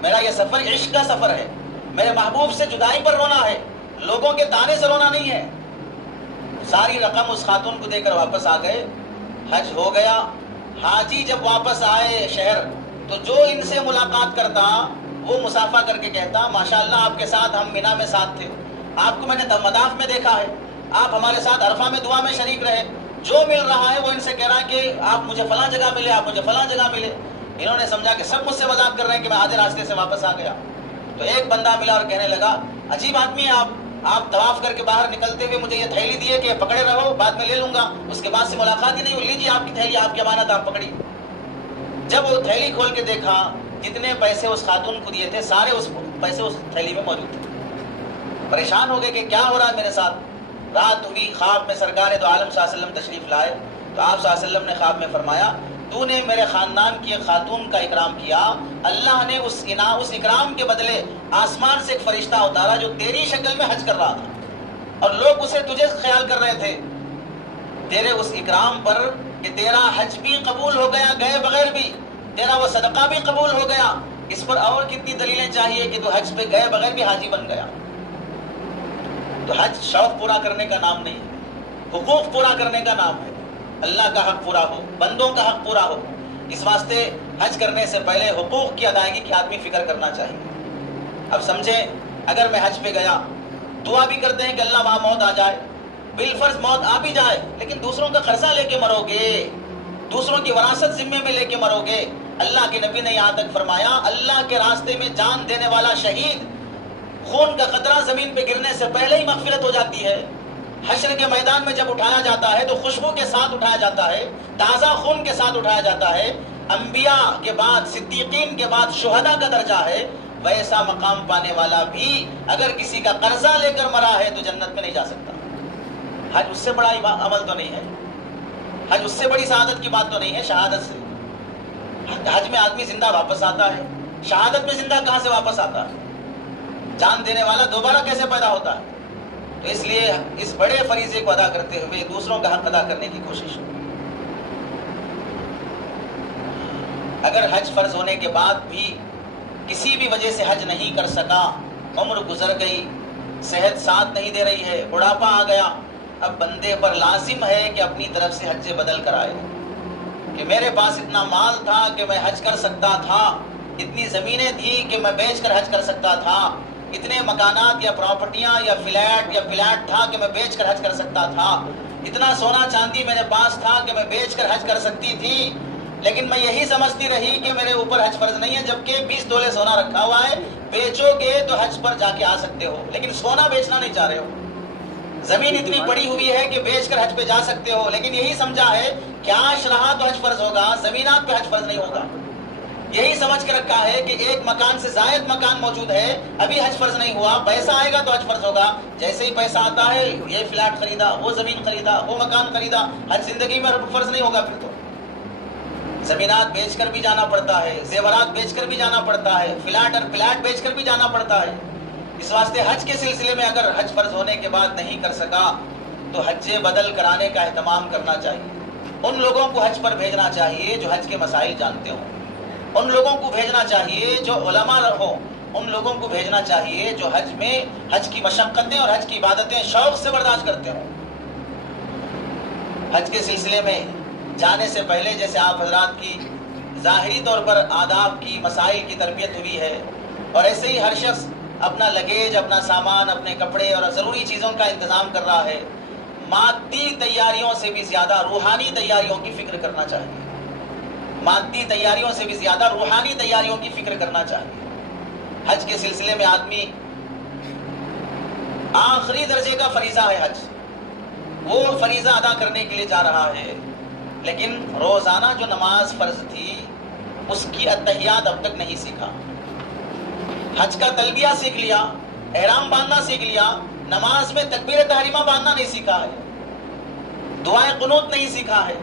میرا یہ سفر عشق کا سفر ہے، میرے محبوب سے جدائی پر رونا ہے، لوگوں کے تانے سے رونا نہیں ہے۔ ساری رقم اس خاتون کو دے کر واپس آ گئے، حج ہو گیا۔ حاجی جب واپس آئے شہر تو جو ان سے ملاقات کرتا وہ مسافہ کر کے کہتا، ماشاءاللہ آپ کے ساتھ ہم مینا میں ساتھ تھے، آپ کو میں نے مطاف میں دیکھا ہے، آپ ہمارے ساتھ عرفہ میں دعا میں شریک رہے، جو مل رہا ہے وہ ان سے کہہ رہا ہے کہ آپ مجھے فلاں جگہ ملے، آپ مجھے فلاں جگہ ملے۔ انہوں نے سمجھا کہ سب مجھ سے مذاق کر رہے ہیں کہ میں آدھے راستے سے واپس آ گیا۔ تو ایک بندہ ملا اور کہنے لگا، عجیب آدمی ہے آپ طواف کر کے باہر نکلتے ہوئے مجھے یہ تھیلی دیے کہ پکڑے رہو، بعد میں لے لوں گا، اس کے بعد سے ملاقات ہی نہیں ہوئی، لیجیے آپ کی تھیلی، آپ کی امانت آپ پکڑی۔ جب وہ تھیلی کھول کے دیکھا جتنے پیسے اس خاتون کو دیے تھے سارے اس پیسے اس تھیلی میں موجود تھے۔ پریشان ہو گئے کہ کیا ہو رہا ہے میرے ساتھ۔ رات ہوئی، خواب میں سرکار دو عالم صلی اللہ علیہ وسلم تشریف لائے تو آپ صلی اللہ علیہ وسلم نے خواب میں فرمایا، تو نے میرے خاندان کی ایک خاتون کا اکرام کیا، اللہ نے اس اکرام کے بدلے آسمان سے ایک فرشتہ اتارا جو تیری شکل میں حج کر رہا تھا اور لوگ اسے تجھے خیال کر رہے تھے، تیرے اس اکرام پر کہ تیرا حج بھی قبول ہو گیا گئے بغیر بھی، تیرا وہ صدقہ بھی قبول ہو گیا، اس پر اور کتنی دلیلیں چاہیے کہ تو حج پہ گئے بغیر بھی حاجی بن گیا۔ تو حج شوق پورا کرنے کا نام نہیں ہے، حقوق پورا کرنے کا نام ہے، اللہ کا حق پورا ہو، بندوں کا حق پورا ہو، اس واسطے حج کرنے سے پہلے حقوق کی ادائیگی کی آدمی فکر کرنا چاہیے۔ اب سمجھیں اگر میں حج پہ گیا، دعا بھی کرتے ہیں کہ اللہ وہاں موت آ جائے، بالفرض موت آ بھی جائے، لیکن دوسروں کا قرضہ لے کے مرو گے، دوسروں کی وراثت ذمے میں لے کے مرو گے۔ اللہ کے نبی نے یہاں تک فرمایا، اللہ کے راستے میں جان دینے والا شہید، خون کا قطرہ زمین پہ گرنے سے پہلے ہی مغفرت ہو جاتی ہے۔ حشر کے میدان میں جب اٹھایا جاتا ہے تو خوشبو کے ساتھ اٹھایا جاتا ہے، تازہ خون کے ساتھ اٹھایا جاتا ہے۔ انبیاء کے بعد، صدیقین کے بعد شہداء کا درجہ ہے، ویسا مقام پانے والا بھی اگر کسی کا قرضہ لے کر مرا ہے تو جنت میں نہیں جا سکتا۔ حج اس سے بڑا عمل تو نہیں ہے، حج اس سے بڑی سعادت کی بات تو نہیں ہے شہادت سے۔ حج میں آدمی زندہ واپس آتا ہے، شہادت میں زندہ کہاں سے واپس آتا ہے؟ جان دینے والا دوبارہ کیسے پیدا ہوتا ہے؟ تو اس لیے اس بڑے فریضے کو ادا کرتے ہوئے دوسروں کا حق ادا کرنے کی کوشش ہو۔ اگر حج فرض ہونے کے بعد بھی کسی بھی وجہ سے حج نہیں کر سکا، عمر گزر گئی، صحت ساتھ نہیں دے رہی ہے، بڑھاپا آ گیا، اب بندے پر لازم ہے کہ اپنی طرف سے حج بدل کر آئے کہ میرے پاس اتنا مال تھا کہ میں حج کر سکتا تھا، اتنی زمینیں تھی کہ میں بیچ کر حج کر سکتا تھا، اتنے مکانات یا پراپرٹیاں یا فلیٹ تھا کہ میں بیچ کر حج کر سکتا تھا، اتنا سونا چاندی میرے پاس تھا کہ میں بیچ کر حج کر سکتی تھی، لیکن میں یہی سمجھتی رہی کہ میرے اوپر حج فرض نہیں ہے، جبکہ 20 تولے سونا رکھا ہوا ہے، بیچو گے تو حج پر جا کے آ سکتے ہو، لیکن سونا بیچنا نہیں چاہ رہے ہو۔ زمین اتنی پڑی ہوئی ہے کہ بیچ کر حج پہ جا سکتے ہو، لیکن یہی سمجھا ہے کہ عاش رہا تو حج فرض ہوگا، زمینات پہ حج فرض نہیں ہوگا۔ یہی سمجھ کے رکھا ہے کہ ایک مکان سے زائد مکان موجود ہے، ابھی حج فرض نہیں ہوا، پیسہ آئے گا تو حج فرض ہوگا۔ جیسے ہی پیسہ آتا ہے، یہ فلیٹ خریدا، وہ زمین خریدا، وہ مکان خریدا، حج زندگی میں فرض نہیں ہوگا۔ پھر تو زمینات بیچ کر بھی جانا پڑتا ہے، زیورات بیچ کر بھی جانا پڑتا ہے، فلیٹ اور پلاٹ بیچ کر بھی جانا پڑتا ہے۔ اس واسطے حج کے سلسلے میں اگر حج فرض ہونے کے بعد نہیں کر سکا تو حج بدل کرانے کا اہتمام کرنا چاہیے۔ ان لوگوں کو حج پر بھیجنا چاہیے جو حج کے مسائل جانتے ہوں، ان لوگوں کو بھیجنا چاہیے جو علماء ہوں، ان لوگوں کو بھیجنا چاہیے جو حج میں حج کی مشقتیں اور حج کی عبادتیں شوق سے برداشت کرتے ہوں۔ حج کے سلسلے میں جانے سے پہلے جیسے آپ حضرات کی ظاہری طور پر آداب کی مسائل کی تربیت ہوئی ہے، اور ایسے ہی ہر شخص اپنا لگیج، اپنا سامان، اپنے کپڑے اور ضروری چیزوں کا انتظام کر رہا ہے، مادی تیاریوں سے بھی زیادہ روحانی تیاریوں کی فکر کرنا چاہیے۔ مادی تیاریوں سے بھی زیادہ روحانی تیاریوں کی فکر کرنا چاہیے۔ حج کے سلسلے میں آدمی آخری درجے کا فریضہ ہے حج، وہ فریضہ ادا کرنے کے لیے جا رہا ہے، لیکن روزانہ جو نماز فرض تھی اس کی اتحیات اب تک نہیں سیکھا۔ حج کا تلبیہ سیکھ لیا، احرام باندھنا سیکھ لیا، نماز میں تکبیر تحریمہ باندھنا نہیں سیکھا ہے، دعائیں قنوت نہیں سیکھا ہے،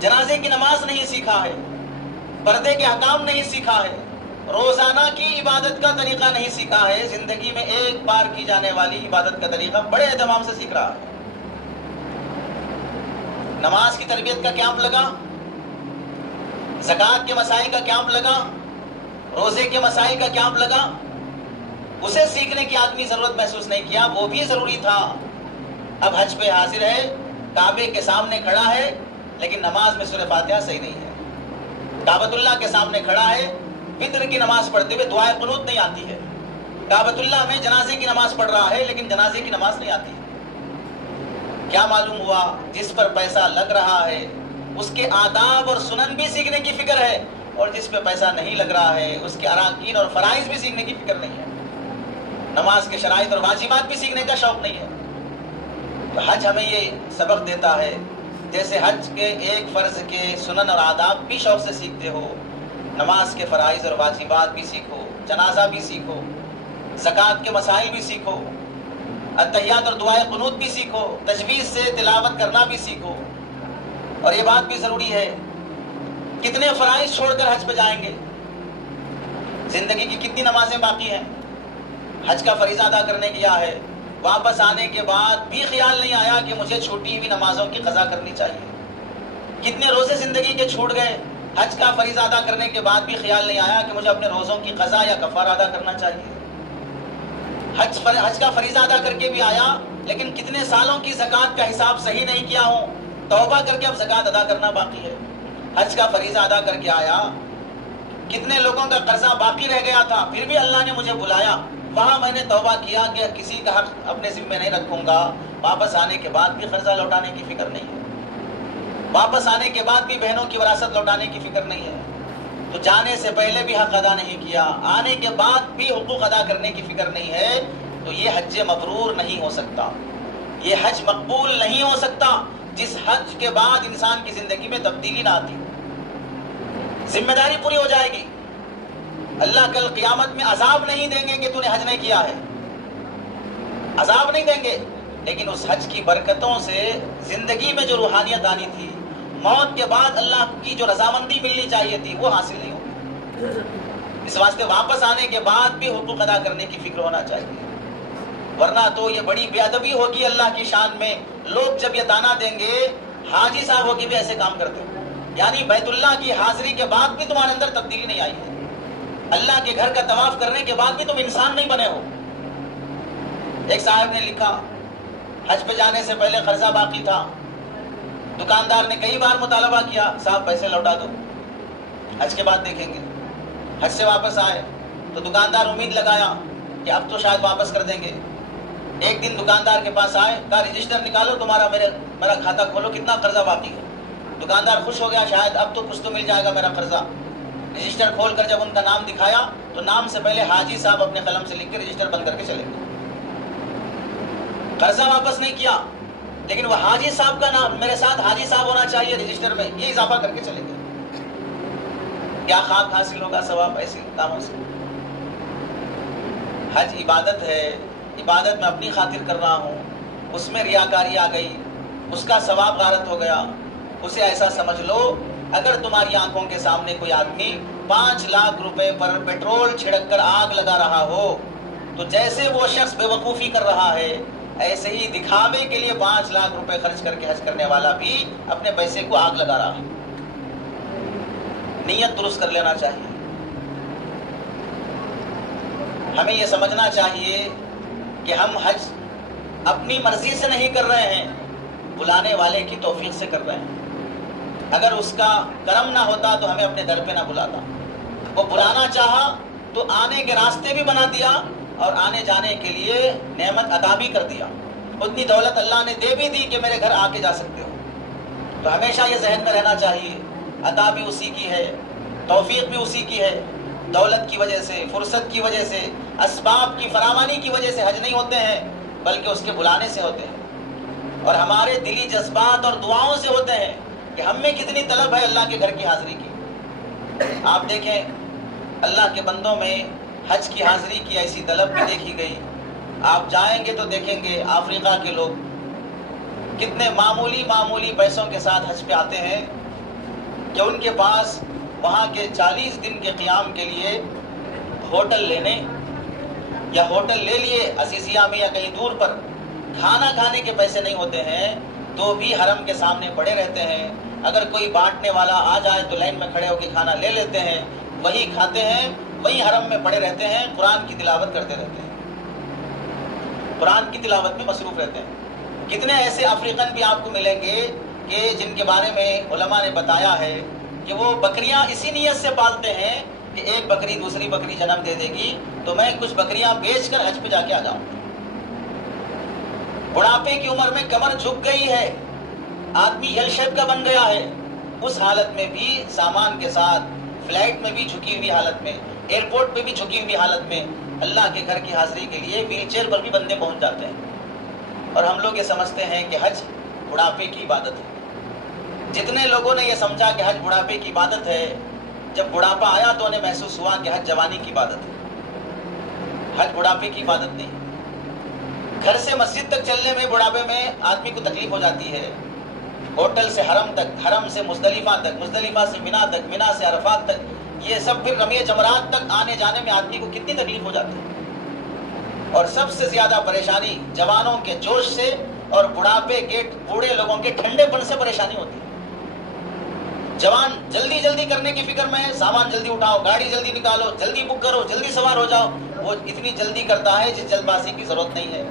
جنازے کی نماز نہیں سیکھا ہے، پردے کے احکام نہیں سیکھا ہے، روزانہ کی عبادت کا طریقہ نہیں سیکھا ہے، زندگی میں ایک بار کی جانے والی عبادت کا طریقہ بڑے اہتمام سے سیکھ رہا ہے۔ نماز کی تربیت کا کیمپ لگا، زکوٰۃ کے مسائل کا کیمپ لگا، روزے کے مسائل کا کیمپ لگا، اسے سیکھنے کی آدمی ضرورت محسوس نہیں کیا، وہ بھی ضروری تھا۔ اب حج پہ حاضر ہے، کعبے کے سامنے کھڑا ہے، لیکن نماز میں سورہ فاتحہ صحیح نہیں ہے۔ کعبۃ اللہ کے سامنے کھڑا ہے، فطر کی نماز پڑھتے ہوئے دعائے قنوت نہیں آتی ہے۔ کعبۃ اللہ میں جنازے کی نماز پڑھ رہا ہے، لیکن جنازے کی نماز نہیں آتی ہے۔ کیا معلوم ہوا؟ جس پر پیسہ لگ رہا ہے اس کے آداب اور سنن بھی سیکھنے کی فکر ہے، اور جس پہ پیسہ نہیں لگ رہا ہے اس کے اراکین اور فرائض بھی سیکھنے کی فکر نہیں ہے، نماز کے شرائط اور واجبات بھی سیکھنے کا شوق نہیں ہے۔ تو حج ہمیں یہ سبق دیتا ہے، جیسے حج کے ایک فرض کے سنن اور آداب بھی شوق سے سیکھتے ہو، نماز کے فرائض اور واجبات بھی سیکھو، جنازہ بھی سیکھو، زکوٰۃ کے مسائل بھی سیکھو، اتحیات اور دعائے قنوت بھی سیکھو، تجوید سے تلاوت کرنا بھی سیکھو۔ اور یہ بات بھی ضروری ہے، کتنے فرائض چھوڑ کر حج پہ جائیں گے؟ زندگی کی کتنی نمازیں باقی ہیں؟ حج کا فریضہ ادا کرنے گیا ہے، واپس آنے کے بعد بھی خیال نہیں آیا کہ مجھے چھوٹی ہوئی نمازوں کی قضا کرنی چاہیے۔ کتنے روزے زندگی کے چھوٹ گئے، حج کا فریضہ ادا کرنے کے بعد بھی خیال نہیں آیا کہ مجھے اپنے روزوں کی قضا یا کفارہ ادا کرنا چاہیے۔ حج کا فریضہ ادا کر کے بھی آیا، لیکن کتنے سالوں کی زکوٰۃ کا حساب صحیح نہیں کیا ہوں، توبہ کر کے اب زکوٰۃ ادا کرنا باقی ہے۔ حج کا فریضہ ادا کر کے آیا، کتنے لوگوں کا قرضہ باقی رہ گیا تھا، پھر بھی اللہ نے مجھے بلایا، وہاں میں نے توبہ کیا کہ کسی کا حق اپنے ذمہ نہیں رکھوں گا۔ واپس آنے کے بعد بھی قرضہ لوٹانے کی فکر نہیں ہے، واپس آنے کے بعد بھی بہنوں کی وراثت لوٹانے کی فکر نہیں ہے۔ تو جانے سے پہلے بھی حق ادا نہیں کیا، آنے کے بعد بھی حقوق ادا کرنے کی فکر نہیں ہے، تو یہ حج مبرور نہیں ہو سکتا، یہ حج مقبول نہیں ہو سکتا جس حج کے بعد انسان کی زندگی میں تبدیلی نہ آتی۔ ذمہ داری پوری ہو جائے گی، اللہ کل قیامت میں عذاب نہیں دیں گے کہ تو نے حج نہیں کیا ہے، عذاب نہیں دیں گے، لیکن اس حج کی برکتوں سے زندگی میں جو روحانیت آنی تھی، موت کے بعد اللہ کی جو رضامندی ملنی چاہیے تھی، وہ حاصل نہیں ہوگی۔ اس واسطے واپس آنے کے بعد بھی حقوق ادا کرنے کی فکر ہونا چاہیے، ورنہ تو یہ بڑی بے ادبی ہوگی اللہ کی شان میں۔ لوگ جب یہ تانا دیں گے حاجی صاحب ہو کے بھی ایسے کام کرتے ہو، یعنی بیت اللہ کی حاضری کے بعد بھی تمہارے اندر تبدیلی نہیں آئی ہے، اللہ کے گھر کا طواف کرنے کے بعد بھی تم انسان نہیں بنے ہو۔ ایک صاحب نے لکھا، حج پہ جانے سے پہلے قرضہ باقی تھا، دکاندار نے کئی بار مطالبہ کیا، صاحب پیسے لوٹا دو، حج کے بعد دیکھیں گے۔ حج سے واپس آئے تو دکاندار امید لگایا کہ اب تو شاید واپس کر دیں گے۔ ایک دن دکاندار کے پاس آئے، کہا رجسٹر نکالو، تمہارا میرا کھاتہ کھولو، کتنا قرضہ باقی ہے۔ دکاندار خوش ہو گیا، شاید اب تو کچھ تو مل جائے گا میرا قرضہ۔ رجسٹر کھول کر جب ان کا نام دکھایا تو نام سے پہلے حاجی صاحب اپنے قلم سے لکھ کے رجسٹر بند کر کے چلے گئے۔ قرضہ واپس نہیں کیا، لیکن وہ حاجی صاحب کا نام، میرے ساتھ حاجی صاحب ہونا چاہیے رجسٹر میں، یہ اضافہ کر کے چلے گئے۔ کیا خاک حاصل ہوگا ثواب ایسے کاموں سے؟ حج عبادت ہے، عبادت میں اپنی خاطر کر رہا ہوں، اس میں ریاکاری آ گئی، اس کا ثواب غارت ہو گیا، اسے ایسا سمجھ لو اگر تمہاری آنکھوں کے سامنے کوئی آدمی 5 لاکھ روپے پر پیٹرول چھڑک کر آگ لگا رہا ہو تو جیسے وہ شخص بے وقوفی کر رہا ہے، ایسے ہی دکھاوے کے لیے 5 لاکھ روپے خرچ کر کے حج کرنے والا بھی اپنے پیسے کو آگ لگا رہا ہے۔ نیت درست کر لینا چاہیے۔ ہمیں یہ سمجھنا چاہیے کہ ہم حج اپنی مرضی سے نہیں کر رہے ہیں، بلانے والے کی توفیق سے کر رہے ہیں۔ اگر اس کا کرم نہ ہوتا تو ہمیں اپنے در پہ نہ بلاتا۔ وہ بلانا چاہا تو آنے کے راستے بھی بنا دیا اور آنے جانے کے لیے نعمت عطا بھی کر دیا۔ اتنی دولت اللہ نے دے بھی دی کہ میرے گھر آ کے جا سکتے ہو۔ تو ہمیشہ یہ ذہن میں رہنا چاہیے، عطا بھی اسی کی ہے، توفیق بھی اسی کی ہے۔ دولت کی وجہ سے، فرصت کی وجہ سے، اسباب کی فراوانی کی وجہ سے حج نہیں ہوتے ہیں، بلکہ اس کے بلانے سے ہوتے ہیں، اور ہمارے دلی جذبات اور دعاؤں سے ہوتے ہیں کہ ہم میں کتنی طلب ہے اللہ کے گھر کی حاضری کی۔ آپ دیکھیں اللہ کے بندوں میں حج کی حاضری کی ایسی طلب بھی دیکھی گئی۔ آپ جائیں گے تو دیکھیں گے افریقہ کے لوگ کتنے معمولی پیسوں کے ساتھ حج پہ آتے ہیں کہ ان کے پاس وہاں کے 40 دن کے قیام کے لیے ہوٹل لینے یا ہوٹل لے لیے عزیزیہ میں یا کہیں دور پر کھانا کھانے کے پیسے نہیں ہوتے ہیں تو بھی حرم کے سامنے پڑے رہتے ہیں۔ اگر کوئی بانٹنے والا آ جائے تو لائن میں کھڑے ہو کے کھانا لے لیتے ہیں، وہی کھاتے ہیں، وہی حرم میں پڑے رہتے ہیں، قرآن کی تلاوت کرتے رہتے ہیں، قرآن کی تلاوت میں مصروف رہتے ہیں۔ کتنے ایسے افریقن بھی آپ کو ملیں گے کہ جن کے بارے میں علماء نے بتایا ہے کہ وہ بکریاں اسی نیت سے پالتے ہیں کہ ایک بکری دوسری بکری جنم دے دے گی تو میں کچھ بکریاں بیچ کر حج پہ جا کے آ جاؤں۔ بڑھاپے کی عمر میں کمر جھک گئی ہے، آدمی ایل شیپ کا بن گیا ہے، اس حالت میں بھی سامان کے ساتھ فلائٹ میں بھی جھکی ہوئی حالت میں، ایئرپورٹ پہ بھی جھکی ہوئی حالت میں اللہ کے گھر کی حاضری کے لیے ویل چیئر پر بھی بندے پہنچ جاتے ہیں۔ اور ہم لوگ یہ سمجھتے ہیں کہ حج بڑھاپے کی عبادت ہے۔ جتنے لوگوں نے یہ سمجھا کہ حج بڑھاپے کی عبادت ہے، جب بڑھاپا آیا تو انہیں محسوس ہوا کہ حج جوانی کی عبادت ہے، حج بڑھاپے کی عبادت نہیں۔ گھر سے مسجد تک چلنے میں بڑھاپے میں آدمی کو تکلیف ہو جاتی ہے، ہوٹل سے حرم تک، حرم سے مزدلفہ تک، مزدلفہ سے منا تک، منا سے عرفات تک، یہ سب پھر رمی جمرات تک آنے جانے میں آدمی کو کتنی تکلیف ہو جاتی ہے۔ اور سب سے زیادہ پریشانی جوانوں کے جوش سے اور بڑھاپے کے بوڑھے لوگوں کے ٹھنڈے پن سے پریشانی ہوتی ہے۔ جوان جلدی جلدی کرنے کی فکر میں ہے، سامان جلدی اٹھاؤ، گاڑی جلدی نکالو، جلدی بک کرو، جلدی سوار ہو جاؤ، وہ اتنی جلدی کرتا ہے جس جلد بازی کی ضرورت نہیں ہے۔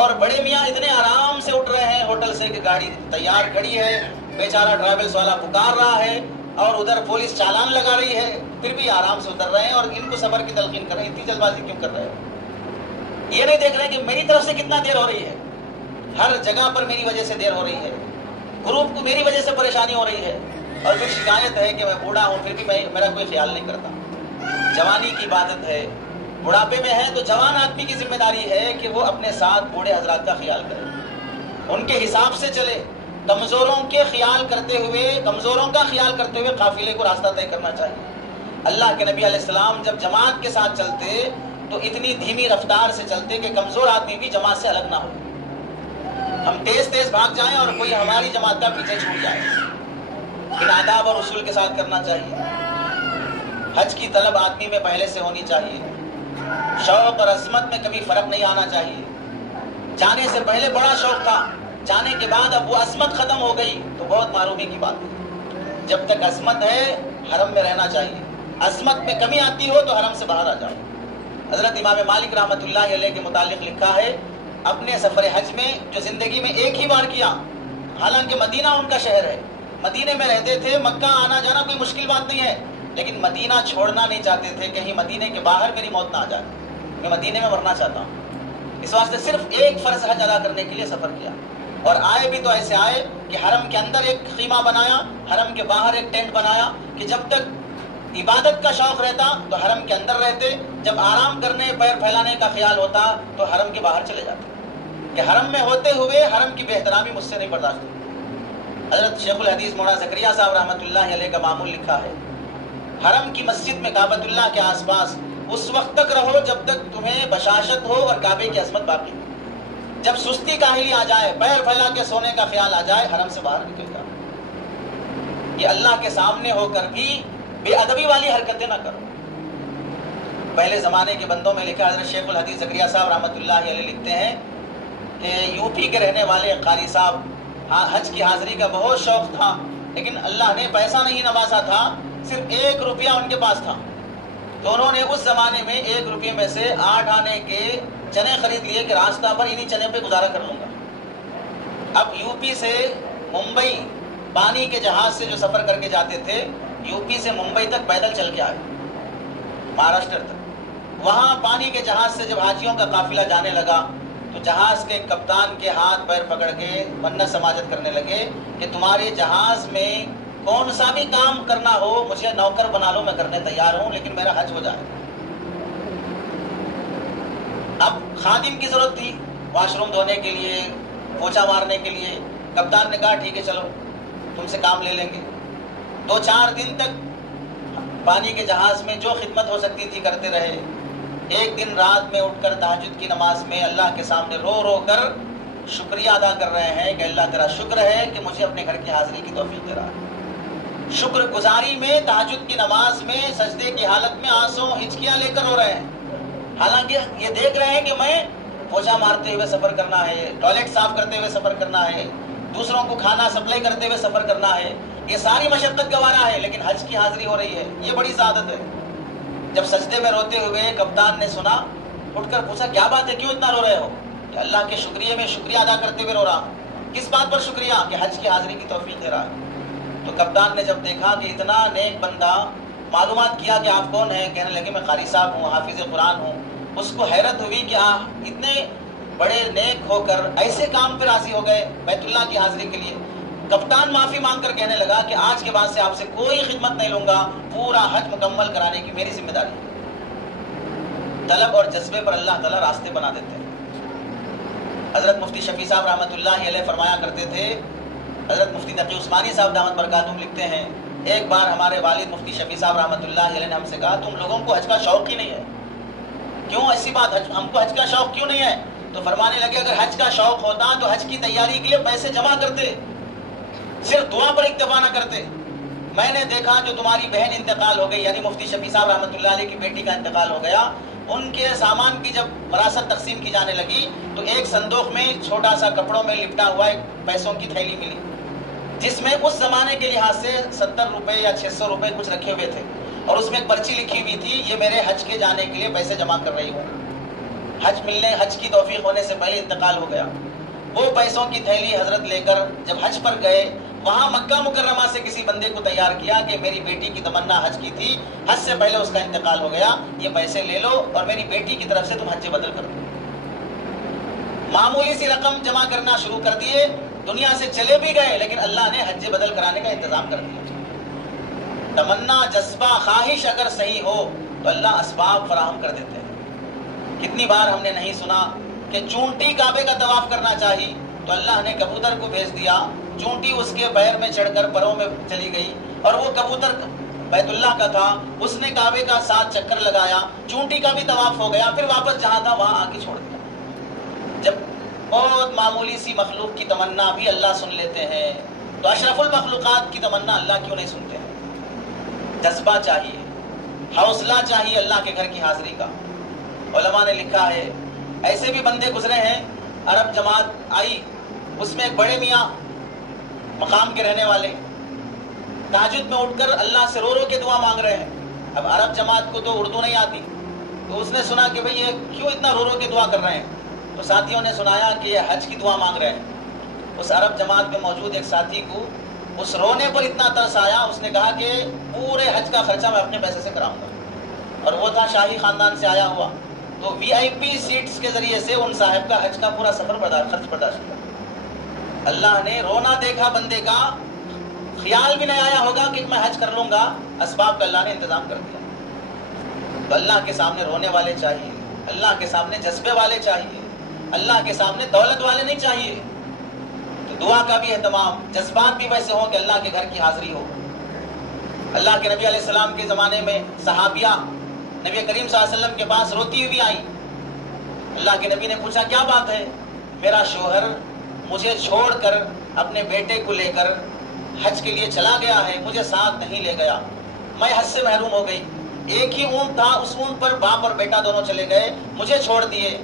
اور بڑے میاں اتنے آرام سے اٹھ رہے ہیں ہوٹل سے کہ گاڑی تیار کھڑی ہے، بیچارہ ٹریولز والا پکار رہا ہے اور ادھر پولیس چالان لگا رہی ہے، پھر بھی آرام سے اتر رہے ہیں اور ان کو سفر کی تلقین کر رہے ہیں۔ اتنی جلد بازی کیوں کر رہے ہیں؟ یہ نہیں دیکھ رہے کہ میری طرف سے کتنا دیر ہو رہی ہے، ہر جگہ پر میری وجہ سے دیر ہو رہی ہے، گروپ کو میری وجہ سے پریشانی ہو رہی ہے، اور پھر شکایت ہے کہ میں بوڑھا ہوں پھر بھی میرا کوئی خیال نہیں کرتا۔ جوانی کی عبادت ہے، بڑھاپے میں ہے تو جوان آدمی کی ذمہ داری ہے کہ وہ اپنے ساتھ بوڑھے حضرات کا خیال کرے، ان کے حساب سے چلے، کمزوروں کے خیال کرتے ہوئے، کمزوروں کا خیال کرتے ہوئے قافلے کو راستہ طے کرنا چاہیے۔ اللہ کے نبی علیہ السلام جب جماعت کے ساتھ چلتے تو اتنی دھیمی رفتار سے چلتے کہ کمزور آدمی بھی جماعت سے الگ نہ ہو، ہم تیز تیز بھاگ جائیں اور کوئی ہماری جماعت کا پیچھے چھوٹ جائے۔ ان آداب اور اصول کے ساتھ کرنا چاہیے۔ حج کی طلب آدمی میں پہلے سے ہونی چاہیے، شوق اور عظمت میں کبھی فرق نہیں آنا چاہیے۔ جانے سے پہلے بڑا شوق تھا، جانے کے بعد اب وہ عظمت ختم ہو گئی تو بہت معروفی کی بات ہے۔ جب تک عظمت ہے حرم میں رہنا چاہیے، عظمت میں کمی آتی ہو تو حرم سے باہر آ جاؤ۔ حضرت امام مالک رحمۃ اللہ علیہ کے متعلق لکھا ہے، اپنے سفر حج میں جو زندگی میں ایک ہی بار کیا، حالانکہ مدینہ ان کا شہر ہے، مدینے میں رہتے تھے، مکہ آنا جانا کوئی مشکل بات نہیں ہے، لیکن مدینہ چھوڑنا نہیں چاہتے تھے، کہیں مدینے کے باہر میری موت نہ آ جائے، میں مدینے میں مرنا چاہتا ہوں۔ اس واسطے صرف ایک فرض حج ادا کرنے کے لیے سفر کیا۔ اور آئے بھی تو ایسے آئے کہ حرم کے اندر ایک خیمہ بنایا، حرم کے باہر ایک ٹینٹ بنایا کہ جب تک عبادت کا شوق رہتا تو حرم کے اندر رہتے، جب آرام کرنے پیر پھیلانے کا خیال ہوتا تو حرم کے باہر چلے جاتے، کہ حرم میں ہوتے ہوئے حرم کی بے احترامی مجھ سے نہیں برداشت ہوتی۔ حضرت شیخ الحدیث مولانا زکریہ صاحب رحمۃ اللہ علیہ کا معمول لکھا ہے، حرم کی مسجد میں کعبۃ اللہ کے آس پاس اس وقت تک رہو جب تک تمہیں بشاشت ہو اور کعبے کی عظمت باقی ہو، جب سستی کاہلی آ جائے، پیر پھیلا کے سونے کا خیال آ جائے، حرم سے باہر نکل جاؤ۔ یہ اللہ کے سامنے ہو کر بھی بے ادبی والی حرکتیں نہ کرو۔ پہلے زمانے کے بندوں میں لکھا، حضرت شیخ الحدیث زکریہ صاحب رحمۃ اللہ علیہ لکھتے ہیں کہ یو پی کے رہنے والے قاری صاحب، حج کی حاضری کا بہت شوق تھا، لیکن اللہ نے پیسہ نہیں نوازا تھا، صرف 1 روپیہ ان کے پاس تھا، تو انہوں نے اس زمانے میں 1 روپیے میں سے 8 آنے کے چنے خرید لیے کہ راستہ پر انہی چنے پہ گزارا کر لوں گا۔ اب یو پی سے ممبئی پانی کے جہاز سے جو سفر کر کے جاتے تھے، یو پی سے ممبئی تک پیدل چل کے آئے، مہاراشٹر تک۔ وہاں پانی کے جہاز سے جب حاجیوں کا قافلہ جانے لگا تو جہاز کے کپتان کے ہاتھ پیر پکڑ کے منت سماجت کرنے لگے کہ تمہارے جہاز میں کون سا بھی کام کرنا ہو مجھے نوکر بنا لو، میں کرنے تیار ہوں، لیکن میرا حج ہو جائے۔ اب خادم کی ضرورت تھی واش روم دھونے کے لیے، پوچھا مارنے کے لیے، کپتان نے کہا ٹھیک ہے چلو تم سے کام لے لیں گے۔ 2-4 دن تک پانی کے جہاز میں جو خدمت ہو سکتی تھی کرتے رہے۔ ایک دن رات میں اٹھ کر تہجد کی نماز میں اللہ کے سامنے رو رو کر شکریہ ادا کر رہے ہیں کہ اللہ تیرا شکر ہے کہ مجھے اپنے گھر کی حاضری کی توفیق دے رہا ہے۔ شکر گزاری میں تہجد کی نماز میں سجدے کی حالت میں آنسو ہچکیاں لے کر رو رہے ہیں، حالانکہ یہ دیکھ رہے ہیں کہ میں پوچھا مارتے ہوئے سفر کرنا ہے، ٹوائلٹ صاف کرتے ہوئے سفر کرنا ہے، دوسروں کو کھانا سپلائی کرتے ہوئے سفر کرنا ہے، یہ ساری مشقت گوارا ہے، لیکن حج کی حاضری ہو رہی ہے، یہ بڑی سعادت ہے۔ جب سجدے میں روتے ہوئے کپتان نے سنا، اٹھ کر پوچھا کیا بات ہے، کیوں اتنا رو رہے ہو؟ کہ اللہ کے شکریہ میں شکریہ ادا کرتے ہوئے رو رہا ہوں۔ کس بات پر شکریہ؟ کہ حج کی حاضری کی توفیق دے رہا ہے۔ تو کپتان نے جب دیکھا کہ اتنا نیک بندہ، معلومات کیا کہ آپ کون ہیں، کہنے لگے میں قاری صاحب ہوں، حافظ قرآن ہوں۔ اس کو حیرت ہوئی کہ آپ اتنے بڑے نیک ہو کر ایسے کام پہ راضی ہو گئے بیت اللہ کی حاضری کے لیے۔ کپتان معافی مانگ کر کہنے لگا کہ آج کے بعد سے آپ سے کوئی خدمت نہیں لوں گا، پورا حج مکمل کرانے کی میری ذمہ داری ہے۔ طلب اور جذبے پر اللہ تعالیٰ راستے بنا دیتے ہیں۔ حضرت مفتی شفیع صاحب رحمۃ اللہ علیہ فرمایا کرتے تھے، حضرت مفتی تقی عثمانی صاحب دامت برکاتہم لکھتے ہیں، ایک بار ہمارے والد مفتی شفیع صاحب رحمۃ اللہ علیہ نے ہم سے کہا تم لوگوں کو حج کا شوق ہی نہیں ہے، کیوں ایسی بات، ہم کو حج کا شوق کیوں نہیں ہے؟ تو فرمانے لگے اگر حج کا شوق ہوتا تو حج کی تیاری کے لیے پیسے جمع کرتے، صرف دعا پر اکتفا نہ کرتے۔ میں نے دیکھا جو تمہاری بہن انتقال ہو گئی، یعنی مفتی شفیع صاحب رحمۃ اللہ علیہ کی بیٹی کا انتقال ہو گیا، ان کے سامان کی جب وراثت تقسیم کی جانے لگی تو ایک صندوق میں چھوٹا سا کپڑوں میں لپٹا ہوا ایک پیسوں کی تھیلی ملی، جس میں اس زمانے کے لحاظ سے 70 روپے یا 600 روپے کچھ رکھے ہوئے تھے، اور اس میں ایک پرچی لکھی ہوئی تھی یہ میرے حج کے جانے کے لیے پیسے جمع کر رہی ہوں، حج کی توفیق ہونے سے پہلے انتقال ہو گیا۔ وہ پیسوں کی تھیلی حضرت لے کر جب حج پر گئے، وہاں مکہ مکرمہ سے کسی بندے کو تیار کیا کہ میری بیٹی کی تمنا حج کی تھی، حج سے پہلے اس کا انتقال ہو گیا، یہ پیسے لے لو اور میری بیٹی کی طرف سے تم حج بدل کر دو۔ معمولی سی رقم جمع کرنا شروع کر دیے، دنیا سے چلے بھی گئے لیکن اللہ نے حج بدل کرانے کا انتظام کر دیا۔ تمنا، جذبہ، خواہش اگر صحیح ہو تو اللہ اسباب فراہم کر دیتے ہیں۔ کتنی بار ہم نے نہیں سنا کہ چونٹی کعبے کا طواف کرنا چاہیے تو اللہ نے کبوتر کو بھیج دیا، چونٹی اس کے پیر میں چڑھ کر پروں میں چلی گئی، اور وہ کبوتر بیت اللہ کا تھا، اس نے کعبے کا 7 چکر لگایا، چونٹی کا بھی طواف ہو گیا، پھر واپس جہاں تھا وہاں آ کے چھوڑ دیا۔ جب بہت معمولی سی مخلوق کی تمنا بھی اللہ سن لیتے ہیں تو اشرف المخلوقات کی تمنا اللہ کیوں نہیں سنتے ہیں؟ جذبہ چاہیے، حوصلہ چاہیے اللہ کے گھر کی حاضری کا۔ علماء نے لکھا ہے ایسے بھی بندے گزرے ہیں، عرب جماعت آئی، اس میں ایک بڑے میاں مقام کے رہنے والے تہجد میں اٹھ کر اللہ سے رو رو کے دعا مانگ رہے ہیں۔ اب عرب جماعت کو تو اردو نہیں آتی، تو اس نے سنا کہ بھئی یہ کیوں اتنا رو رو کے دعا کر رہے ہیں، تو ساتھیوں نے سنایا کہ یہ حج کی دعا مانگ رہے ہیں۔ اس عرب جماعت میں موجود ایک ساتھی کو اس رونے پر اتنا ترس آیا، اس نے کہا کہ پورے حج کا خرچہ میں اپنے پیسے سے کراؤں گا، اور وہ تھا شاہی خاندان سے آیا ہوا، تو VIP سیٹس کے ذریعے سے ان صاحب کا حج کا پورا سفر خرچ برداشت کیا۔ اللہ نے رونا دیکھا بندے کا، خیال بھی نہیں آیا ہوگا کہ میں حج کر لوں گا، اسباب کا اللہ نے انتظام کر دیا۔ تو اللہ کے سامنے رونے والے چاہیے، اللہ کے سامنے جذبے والے چاہیے، اللہ کے سامنے دولت والے نہیں چاہیے۔ تو دعا کا بھی اہتمام، جذبات بھی ویسے ہوں کہ اللہ کے گھر کی حاضری ہو۔ اللہ کے نبی علیہ السلام کے زمانے میں صحابیہ نبی کریم صلی اللہ علیہ وسلم کے پاس روتی ہوئی آئی۔ اللہ کے نبی نے پوچھا کیا بات ہے؟ میرا شوہر مجھے چھوڑ کر اپنے بیٹے کو لے کر حج کے لیے چلا گیا ہے، مجھے ساتھ نہیں لے گیا، میں حج سے محروم ہو گئی، ایک ہی اونٹ تھا، اس اونٹ پر باپ اور بیٹا دونوں چلے گئے، مجھے چھوڑ دیے۔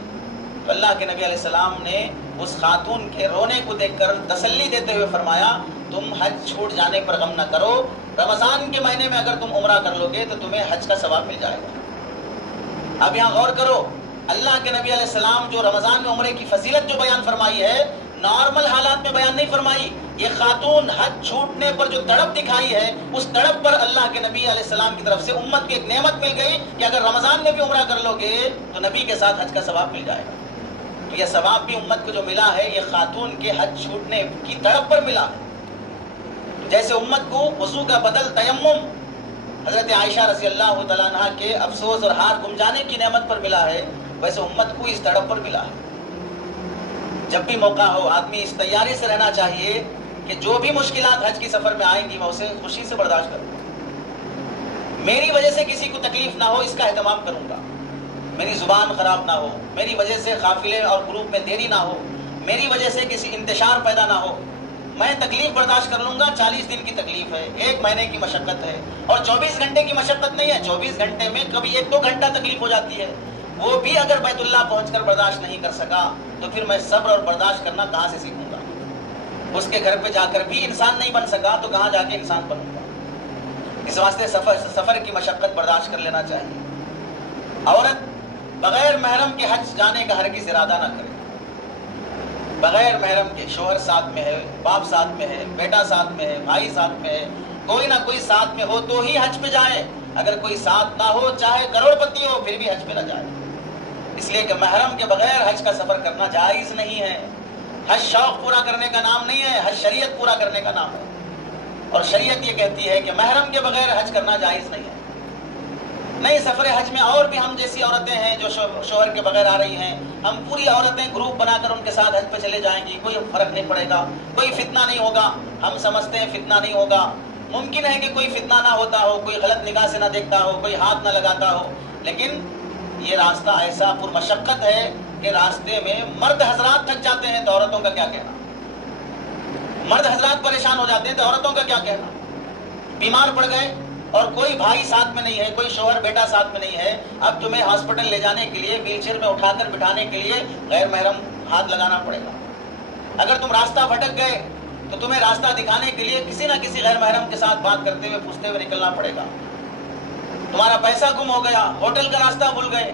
تو اللہ کے نبی علیہ السلام نے اس خاتون کے رونے کو دیکھ کر تسلی دیتے ہوئے فرمایا تم حج چھوٹ جانے پر غم نہ کرو، رمضان کے مہینے میں اگر تم عمرہ کر لو گے تو تمہیں حج کا ثواب مل جائے گا۔ اب یہاں غور کرو، اللہ کے نبی علیہ السلام جو رمضان میں عمرے کی فضیلت جو بیان فرمائی ہے، نارمل حالات میں بیان نہیں فرمائی۔ یہ خاتون حج چھوٹنے پر جو تڑپ دکھائی ہے، اس تڑپ پر اللہ کے نبی علیہ السلام کی طرف سے امت کی ایک نعمت مل گئی کہ اگر رمضان میں بھی عمرہ کر لو گے تو نبی کے ساتھ حج کا ثواب مل جائے گا۔ تو یہ ثواب بھی امت کو جو ملا ہے یہ خاتون کے حج چھوٹنے کی تڑپ پر ملا ہے۔ جیسے امت کو وضو کا بدل تیمم حضرت عائشہ رضی اللہ تعالیٰ عنہ کے افسوس اور ہار گم جانے کی نعمت پر ملا ہے، ویسے امت کو اس تڑپ پر ملا ہے۔ جب بھی موقع ہو آدمی اس تیاری سے رہنا چاہیے کہ جو بھی مشکلات حج کی سفر میں آئیں گی میں اسے خوشی سے برداشت کروں، میری وجہ سے کسی کو تکلیف نہ ہو اس کا اہتمام کروں گا، میری زبان خراب نہ ہو، میری وجہ سے قافلے اور گروپ میں دیری نہ ہو، میری وجہ سے کسی انتشار پیدا نہ ہو، میں تکلیف برداشت کر لوں گا۔ 40 دن کی تکلیف ہے، 1 مہینے کی مشقت ہے، اور 24 گھنٹے کی مشقت نہیں ہے، 24 گھنٹے میں کبھی 1-2 گھنٹہ تکلیف ہو جاتی ہے، وہ بھی اگر بیت اللہ پہنچ کر برداشت نہیں کر سکا تو پھر میں صبر اور برداشت کرنا کہاں سے سیکھوں گا؟ اس کے گھر پہ جا کر بھی انسان نہیں بن سکا تو کہاں جا کے انسان بنوں گا؟ اس واسطے سفر کی مشقت برداشت کر لینا چاہیے۔ عورت بغیر محرم کے حج جانے کا ہرگز ارادہ نہ کرے، بغیر محرم کے، شوہر ساتھ میں ہے، باپ ساتھ میں ہے، بیٹا ساتھ میں ہے، بھائی ساتھ میں ہے، کوئی نہ کوئی ساتھ میں ہو تو ہی حج پہ جائے، اگر کوئی ساتھ نہ ہو چاہے کروڑ پتی ہو پھر بھی حج پہ نہ جائے، اس لیے کہ محرم کے بغیر حج کا سفر کرنا جائز نہیں ہے۔ حج شوق پورا کرنے کا نام نہیں ہے، حج شریعت پورا کرنے کا نام ہے، اور شریعت یہ کہتی ہے کہ محرم کے بغیر حج کرنا جائز نہیں ہے۔ نہیں، سفر حج میں اور بھی ہم جیسی عورتیں ہیں جو شوہر کے بغیر آ رہی ہیں، ہم پوری عورتیں گروپ بنا کر ان کے ساتھ حج پہ چلے جائیں گی، کوئی فرق نہیں پڑے گا، کوئی فتنہ نہیں ہوگا، ہم سمجھتے ہیں فتنہ نہیں ہوگا، ممکن ہے کہ کوئی فتنہ نہ ہوتا ہو، کوئی غلط نگاہ سے نہ دیکھتا ہو، کوئی ہاتھ نہ لگاتا ہو، لیکن یہ راستہ ایسا پرمشقت ہے کہ راستے میں مرد حضرات تھک جاتے ہیں تو عورتوں کا کیا کہنا، مرد حضرات پریشان ہو جاتے ہیں تو عورتوں کا کیا کہنا، بیمار پڑ گئے اور کوئی بھائی ساتھ میں نہیں ہے، کوئی شوہر بیٹا ساتھ میں نہیں ہے، اب تمہیں ہاسپٹل لے جانے کے لیے ویل چیئر میں اٹھا کر بٹھانے کے لیے غیر محرم ہاتھ لگانا پڑے گا۔ اگر تم راستہ بھٹک گئے تو تمہیں راستہ دکھانے کے لیے کسی نہ کسی غیر محرم کے ساتھ بات کرتے ہوئے پوچھتے ہوئے نکلنا پڑے گا۔ تمہارا پیسہ گم ہو گیا، ہوٹل کا راستہ بھول گئے،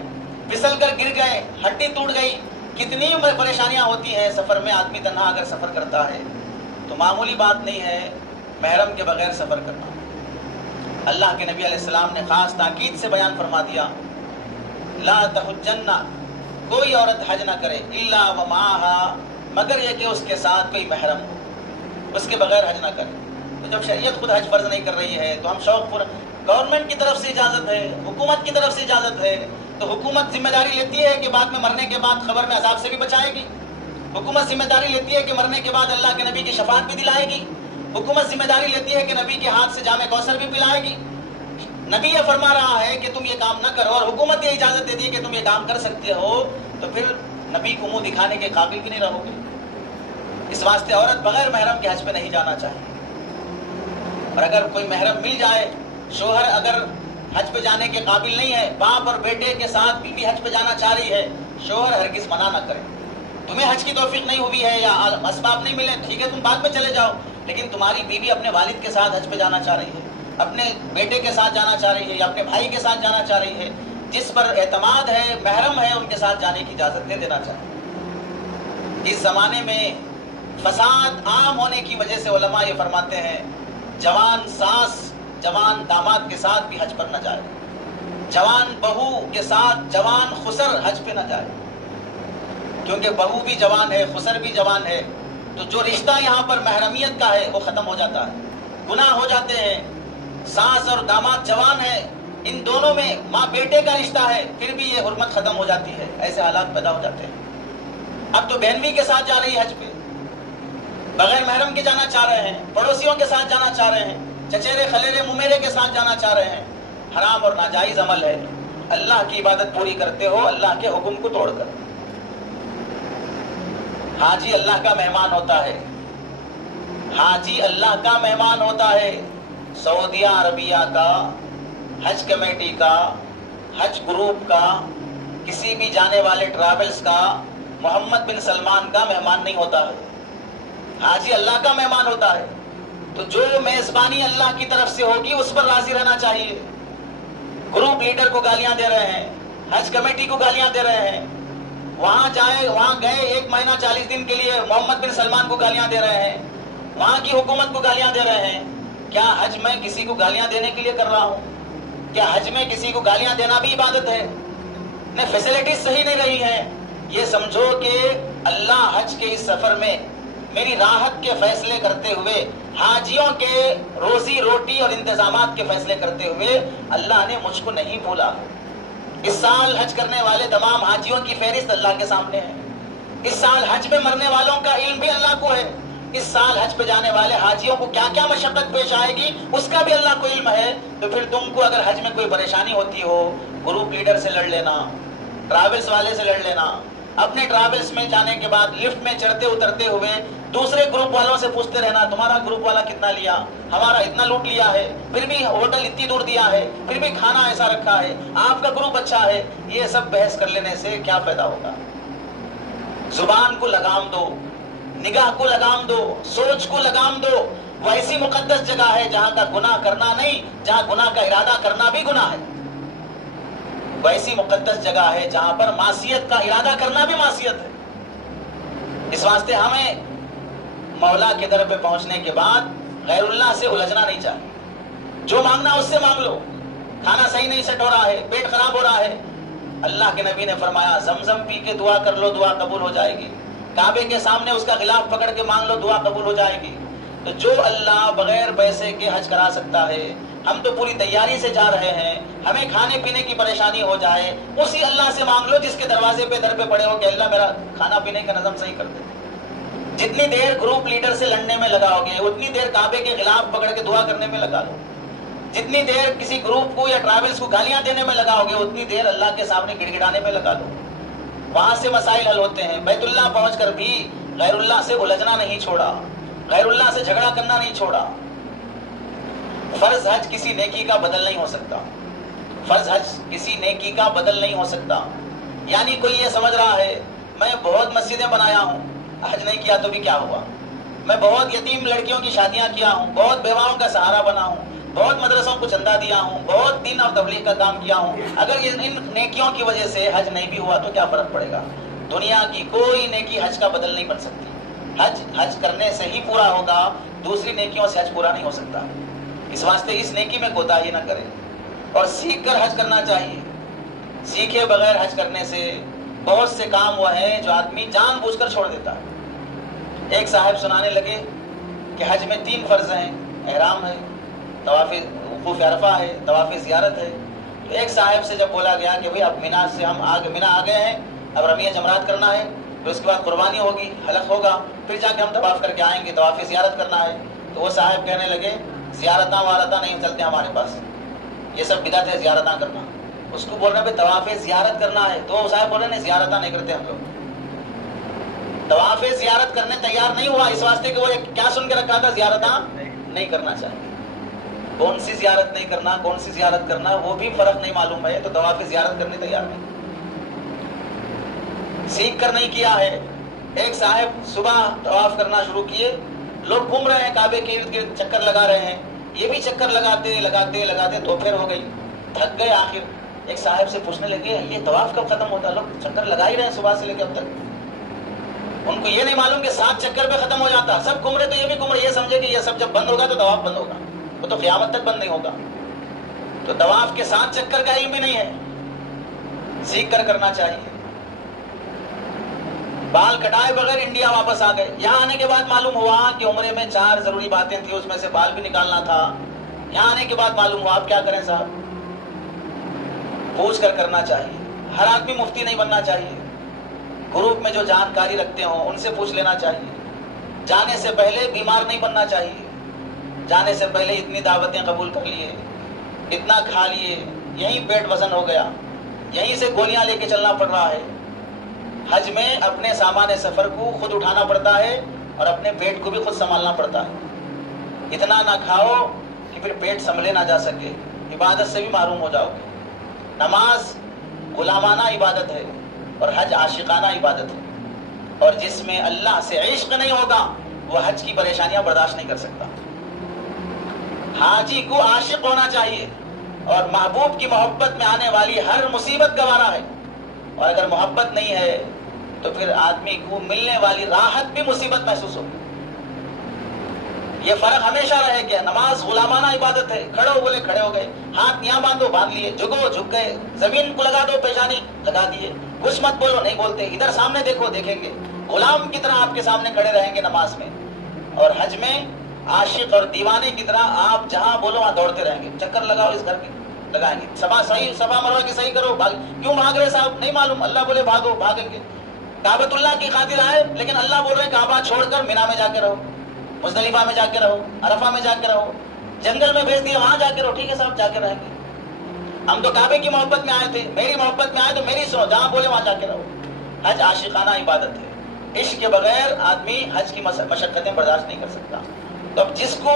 پھسل کر گر گئے، ہڈی ٹوٹ گئی، کتنی پریشانیاں ہوتی ہیں سفر میں، آدمی تنہا اگر سفر کرتا ہے تو معمولی بات نہیں ہے محرم کے بغیر سفر کرنا۔ اللہ کے نبی علیہ السلام نے خاص تاکید سے بیان فرما دیا، لا تحجن، کوئی عورت حج نہ کرے، الا ومعها، مگر یہ کہ اس کے ساتھ کوئی محرم ہو، اس کے بغیر حج نہ کرے۔ تو جب شریعت خود حج فرض نہیں کر رہی ہے تو ہم شوق پورا، گورنمنٹ کی طرف سے اجازت ہے، حکومت کی طرف سے اجازت ہے، تو حکومت ذمہ داری لیتی ہے کہ بعد میں مرنے کے بعد خبر میں عذاب سے بھی بچائے گی، حکومت ذمہ داری لیتی ہے کہ مرنے کے بعد اللہ کے نبی کی شفاعت بھی دلائے گی، حکومت ذمہ داری لیتی ہے کہ نبی کے ہاتھ سے جام کوثر بھی پلائے گی۔ نبی یہ فرما رہا ہے کہ تم یہ کام نہ کرو اور حکومت یہ اجازت دیتی ہے کہ تم یہ کام کر سکتے ہو، تو پھر نبی کو منہ دکھانے کے قابل بھی نہیں رہو گے۔ اس واسطے عورت بغیر محرم کے حج پہ نہیں جانا چاہیے، اور اگر کوئی محرم مل جائے، شوہر اگر حج پہ جانے کے قابل نہیں ہے، باپ اور بیٹے کے ساتھ بیوی حج پہ جانا چاہ رہی ہے، شوہر ہرگز منع نہ کرے۔ تمہیں حج کی توفیق نہیں ہوئی ہے یا اسباب نہیں ملے، ٹھیک ہے تم بعد میں چلے جاؤ، لیکن تمہاری بیوی اپنے والد کے ساتھ حج پہ جانا چاہ رہی ہے، اپنے بیٹے کے ساتھ جانا چاہ رہی ہے یا اپنے بھائی کے ساتھ جانا چاہ رہی ہے، جس پر اعتماد ہے، محرم ہے، ان کے ساتھ جانے کی اجازت دے دینا چاہیے۔ اس زمانے میں فساد عام ہونے کی وجہ سے علماء یہ فرماتے ہیں جوان ساس جوان داماد کے ساتھ بھی حج پر نہ جائے، جوان بہو کے ساتھ جوان خسر حج پہ نہ جائے، کیونکہ بہو بھی جوان ہے، خسر بھی جوان ہے، تو جو رشتہ یہاں پر محرمیت کا ہے وہ ختم ہو جاتا ہے، گناہ ہو جاتے ہیں. ساس اور داماد جوان ہیں، ان دونوں میں ماں بیٹے کا رشتہ ہے، پھر بھی یہ حرمت ختم ہو جاتی ہے. ایسے حالات پیدا ہو جاتے ہیں. اب تو بہن بھی کے ساتھ جا رہی ہے حج پہ، بغیر محرم کے جانا چاہ رہے ہیں، پڑوسیوں کے ساتھ جانا چاہ رہے ہیں، چچیرے خلیرے ممیرے کے ساتھ جانا چاہ رہے ہیں. حرام اور ناجائز عمل ہے. اللہ کی عبادت پوری کرتے ہو اللہ کے حکم کو توڑ کر. حاجی اللہ کا مہمان ہوتا ہے، حاجی اللہ کا مہمان ہوتا ہے. سعودیہ عربیہ کا، حج کمیٹی کا، حج گروپ کا، کسی بھی جانے والے ٹریولز کا محمد بن سلمان کا مہمان نہیں ہوتا ہے. حاجی اللہ کا مہمان ہوتا ہے. تو جو میزبانی اللہ کی طرف سے ہوگی اس پر راضی رہنا چاہیے. گروپ لیڈر کو گالیاں دے رہے ہیں، حج کمیٹی کو گالیاں دے رہے ہیں، وہاں گئے 1 مہینہ 40 دن کے لیے محمد بن سلمان کو گالیاں دے رہے ہیں، وہاں کی حکومت کو گالیاں دے رہے ہیں. کیا حج میں کسی کو گالیاں دینے کے لیے کر رہا ہوں؟ کیا حج میں کسی کو گالیاں دینا بھی عبادت ہے؟ نہیں، فیسلٹیز صحیح نہیں رہی ہیں. یہ سمجھو کہ اللہ حج کے اس سفر میں میری راحت کے فیصلے کرتے ہوئے، حاجیوں کے روزی روٹی اور انتظامات کے فیصلے کرتے ہوئے اللہ نے مجھ کو نہیں بھولا. اس سال حج کرنے والے تمام حاجیوں کی فہرست اللہ کے سامنے ہے. اس سال حج میں مرنے والوں کا علم بھی اللہ کو ہے. اس سال حج پہ جانے والے حاجیوں کو کیا کیا مشقت پیش آئے گی اس کا بھی اللہ کو علم ہے. تو پھر تم کو اگر حج میں کوئی پریشانی ہوتی ہو، گروپ لیڈر سے لڑ لینا، ٹریولز والے سے لڑ لینا. اپنے ٹریولز میں جانے کے بعد لفٹ میں چڑھتے اترتے ہوئے دوسرے گروپ والوں سے پوچھتے رہنا تمہارا گروپ والا کتنا لیا، ہمارا اتنا لوٹ لیا ہے، پھر بھی ہوٹل اتنی دور دیا ہے، پھر بھی کھانا ایسا رکھا ہے، آپ کا گروپ اچھا ہے. یہ سب بحث کر لینے سے کیا فائدہ ہوگا؟ زبان کو لگام دو، نگاہ کو لگام دو، سوچ کو لگام دو. وہ ایسی مقدس جگہ ہے جہاں کا گناہ کرنا نہیں، جہاں گناہ کا ارادہ کرنا بھی گناہ ہے. وہ ایسی مقدس جگہ ہے جہاں پر معصیت کا ارادہ کرنا بھی معصیت ہے. اس واسطے ہمیں مولا کے در پہ پہنچنے کے بعد غیر اللہ سے الجھنا نہیں چاہیے. جو مانگنا اس سے مانگ لو. کھانا صحیح نہیں سیٹ ہو رہا ہے، پیٹ خراب ہو رہا ہے، اللہ کے نبی نے فرمایا زمزم پی کے دعا کر لو، دعا قبول ہو جائے گی. کعبے کے سامنے اس کا غلاف پکڑ کے مانگ لو، دعا قبول ہو جائے گی. تو جو اللہ بغیر پیسے کے حج کرا سکتا ہے، ہم تو پوری تیاری سے جا رہے ہیں، ہمیں کھانے پینے کی پریشانی ہو جائے، اسی اللہ سے مانگ لو جس کے دروازے پہ در پہ پڑے ہو کہ اللہ میرا کھانا پینے کا نظم صحیح کر دے. جتنی دیر گروپ لیڈر سے لڑنے میں لگاؤ گے اتنی دیر کعبے کے غلاف پکڑ کے دعا کرنے میں لگا لو. جتنی دیر کسی گروپ کو یا ٹریولز کو گالیاں دینے میں لگاؤ گے اتنی دیر اللہ کے سامنے گڑ گڑانے میں لگا لو. وہاں سے مسائل حل ہوتے ہیں. بیت اللہ پہنچ کر بھی غیر اللہ سے الجھنا نہیں چھوڑا، غیر اللہ سے جھگڑا کرنا نہیں چھوڑا. فرض حج کسی نیکی کا بدل نہیں ہو سکتا. فرض حج کسی نیکی کا بدل نہیں ہو سکتا. یعنی کوئی یہ سمجھ رہا ہے میں بہت مسجدیں بنایا ہوں، حج نہیں کیا تو بھی کیا ہوا، میں بہت یتیم لڑکیوں کی شادیاں کیا ہوں، بہت بیواؤں کا سہارا بنا ہوں، بہت مدرسوں کو چندہ دیا ہوں، بہت دین اور تبلیغ کا کام کیا ہوں، اگر ان نیکیوں کی وجہ سے حج نہیں بھی ہوا تو کیا فرق پڑے گا؟ دنیا کی کوئی نیکی حج کا بدل نہیں بن سکتی. حج کرنے سے ہی پورا ہوگا، دوسری نیکیوں سے حج پورا نہیں ہو سکتا. اس واسطے اس نیکی میں کوتاہی نہ کرے اور سیکھ کر حج کرنا چاہیے. سیکھے بغیر حج کرنے سے بہت سے کام وہ ہیں جو آدمی جان بوجھ کر چھوڑ دیتا ہے. ایک صاحب سنانے لگے کہ حج میں 3 فرض ہیں، احرام ہے، طواف وقوف عرفہ ہے، طواف زیارت ہے. تو ایک صاحب سے جب بولا گیا کہ بھئی اب مینا سے ہم مینا آ گئے ہیں، اب رمیہ جمرات کرنا ہے، پھر اس کے بعد قربانی ہوگی، حلق ہوگا، پھر جا کے ہم طواف کر کے آئیں گے، طواف زیارت کرنا ہے. تو وہ صاحب کہنے لگے زیارتاں وارتاں نہیں چلتے ہمارے پاس، یہ سب بدعت ہے زیارتاں کرنا. اس کو بول رہے ہیں طواف زیارت کرنا ہے، تو وہ صاحب بول رہے ہیں زیارتاں نہیں کرتے ہم لوگ. طواف زیارت کرنے تیار نہیں ہوا اس واسطے کہ وہ کیا سن کے رکھا تھا، زیارتاں نہیں کرنا چاہیے. کون سی زیارت نہیں کرنا، کون سی زیارت کرنا، وہ بھی فرق نہیں معلوم ہے، تو طواف زیارت کرنے تیار نہیں، سیکھ کر نہیں کیا ہے. ایک صاحب صبح طواف کرنا شروع کیے، لوگ گھوم رہے ہیں کعبے کے ارد گرد چکر لگا رہے ہیں، یہ بھی چکر لگاتے لگاتے لگاتے دوپہر ہو گئی، تھک گئے. آخر ایک صاحب سے پوچھنے لگے یہ طواف کب ختم ہوتا ہے؟ لوگ چکر لگا ہی رہے ہیں صبح سے لے کے اب تک. ان کو یہ نہیں معلوم کہ 7 چکر پہ ختم ہو جاتا. سب گھوم رہے تو یہ بھی گھوم رہے، یہ سمجھے کہ یہ سب جب بند ہوگا تو طواف بند ہوگا، وہ تو قیامت تک بند نہیں ہوگا. تو طواف کے 7 چکر کا علم بھی نہیں ہے. سیکھ کر کرنا چاہیے. بال کٹائے بغیر انڈیا واپس آ گئے. یہاں آنے کے بعد معلوم ہوا کہ عمرے میں 4 ضروری باتیں تھیں، اس میں سے بال بھی نکالنا تھا. یہاں آنے کے بعد معلوم ہوا. آپ کیا کریں صاحب؟ پوچھ کر کرنا چاہیے. ہر آدمی مفتی نہیں بننا چاہیے. گروپ میں جو جانکاری رکھتے ہوں ان سے پوچھ لینا چاہیے. جانے سے پہلے بیمار نہیں بننا چاہیے. جانے سے پہلے اتنی دعوتیں قبول کر لیے، اتنا کھا لیے، یہیں پیٹ وزن ہو گیا، یہیں سے گولیاں لے کے چلنا پڑ رہا ہے. حج میں اپنے سامان سفر کو خود اٹھانا پڑتا ہے اور اپنے پیٹ کو بھی خود سنبھالنا پڑتا ہے. اتنا نہ کھاؤ کہ پھر پیٹ سنبھلے نہ جا سکے، عبادت سے بھی محروم ہو جاؤ گے. نماز غلامانہ عبادت ہے اور حج عاشقانہ عبادت ہے، اور جس میں اللہ سے عشق نہیں ہوگا وہ حج کی پریشانیاں برداشت نہیں کر سکتا. حاجی کو عاشق ہونا چاہیے اور محبوب کی محبت میں آنے والی ہر مصیبت گوارا ہے. اور اگر محبت نہیں ہے تو پھر آدمی کو ملنے والی راحت بھی مصیبت محسوس ہوگی. یہ فرق ہمیشہ رہے کہ نماز غلامانہ عبادت ہے. کھڑو بولے کھڑے ہو گئے، ہاتھ یہاں باندھو باندھ لیے، جھکو جھک گئے، زمین کو لگا دو پیشانی لگا دیے، کچھ مت بولو نہیں بولتے، ادھر سامنے دیکھو دیکھیں گے، غلام کی طرح آپ کے سامنے کھڑے رہیں گے نماز میں. اور حج میں عاشق اور دیوانے کی طرح آپ جہاں بولو وہاں دوڑتے رہیں گے. چکر لگاؤ اس گھر کے لگائیں گے، صفا مروا کی صحیح کرو، کیوں بھاگ رہے صاحب؟ نہیں معلوم، اللہ بولے بھاگو بھاگیں گے. کعبۃ اللہ کی خاطر آئے لیکن اللہ بول رہے کعبہ چھوڑ کر مینا میں جا کے رہو، مزدلفہ میں جا کے رہو، عرفہ میں جا کے رہو، جنگل میں بھیج دیا وہاں جا کے رہو. ٹھیک ہے صاحب جا کے رہیں گے. ہم تو کعبے کی محبت میں آئے تھے، میری محبت میں آئے تو میری سنو، جہاں بولے وہاں جا کے رہو. حج عاشقانہ عبادت ہے. عشق کے بغیر آدمی حج کی مشقتیں برداشت نہیں کر سکتا. تو اب جس کو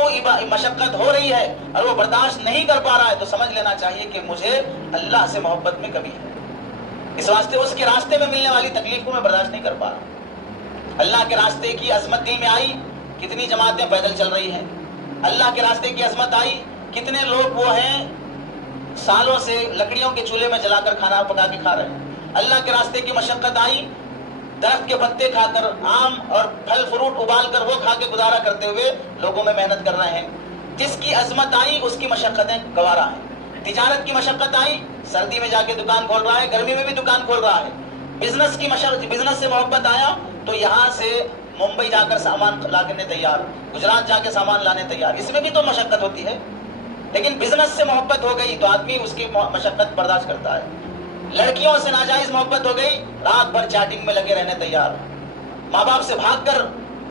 مشقت ہو رہی ہے اور وہ برداشت نہیں کر پا رہا ہے تو سمجھ لینا چاہیے کہ مجھے اللہ سے محبت میں کمی ہے. اس واسطے اس کے راستے میں ملنے والی تکلیف کو میں برداشت نہیں کر پا رہا. اللہ کے راستے کی عظمت دل میں آئی، کتنی جماعتیں پیدل چل رہی ہیں. اللہ کے راستے کی عظمت آئی، کتنے لوگ وہ ہیں سالوں سے لکڑیوں کے چولہے میں جلا کر کھانا پکا کے کھا رہے ہیں. اللہ کے راستے کی مشقت آئی، درخت کے پتے کھا کر، آم اور پھل فروٹ ابال کر وہ کھا کے گزارا کرتے ہوئے لوگوں میں محنت کر رہے ہیں. جس کی عظمت آئی اس کی مشقتیں گوارا ہیں. تجارت کی مشقت آئی، سردی میں جا کے دکان کھول رہا ہے، گرمی میں بھی دکان کھول رہا ہے. بزنس کی بزنس سے محبت آیا تو یہاں سے ممبئی جا کر سامان لانے تیار، گجرات جا کے سامان لانے تیار. اس میں بھی تو مشقت ہوتی ہے. لیکن بزنس سے محبت ہو گئی تو آدمی اس کی مشقت برداشت کرتا ہے. لڑکیوں سے ناجائز محبت ہو گئی، رات بھر چیٹنگ میں لگے رہنے تیار. ماں باپ سے بھاگ کر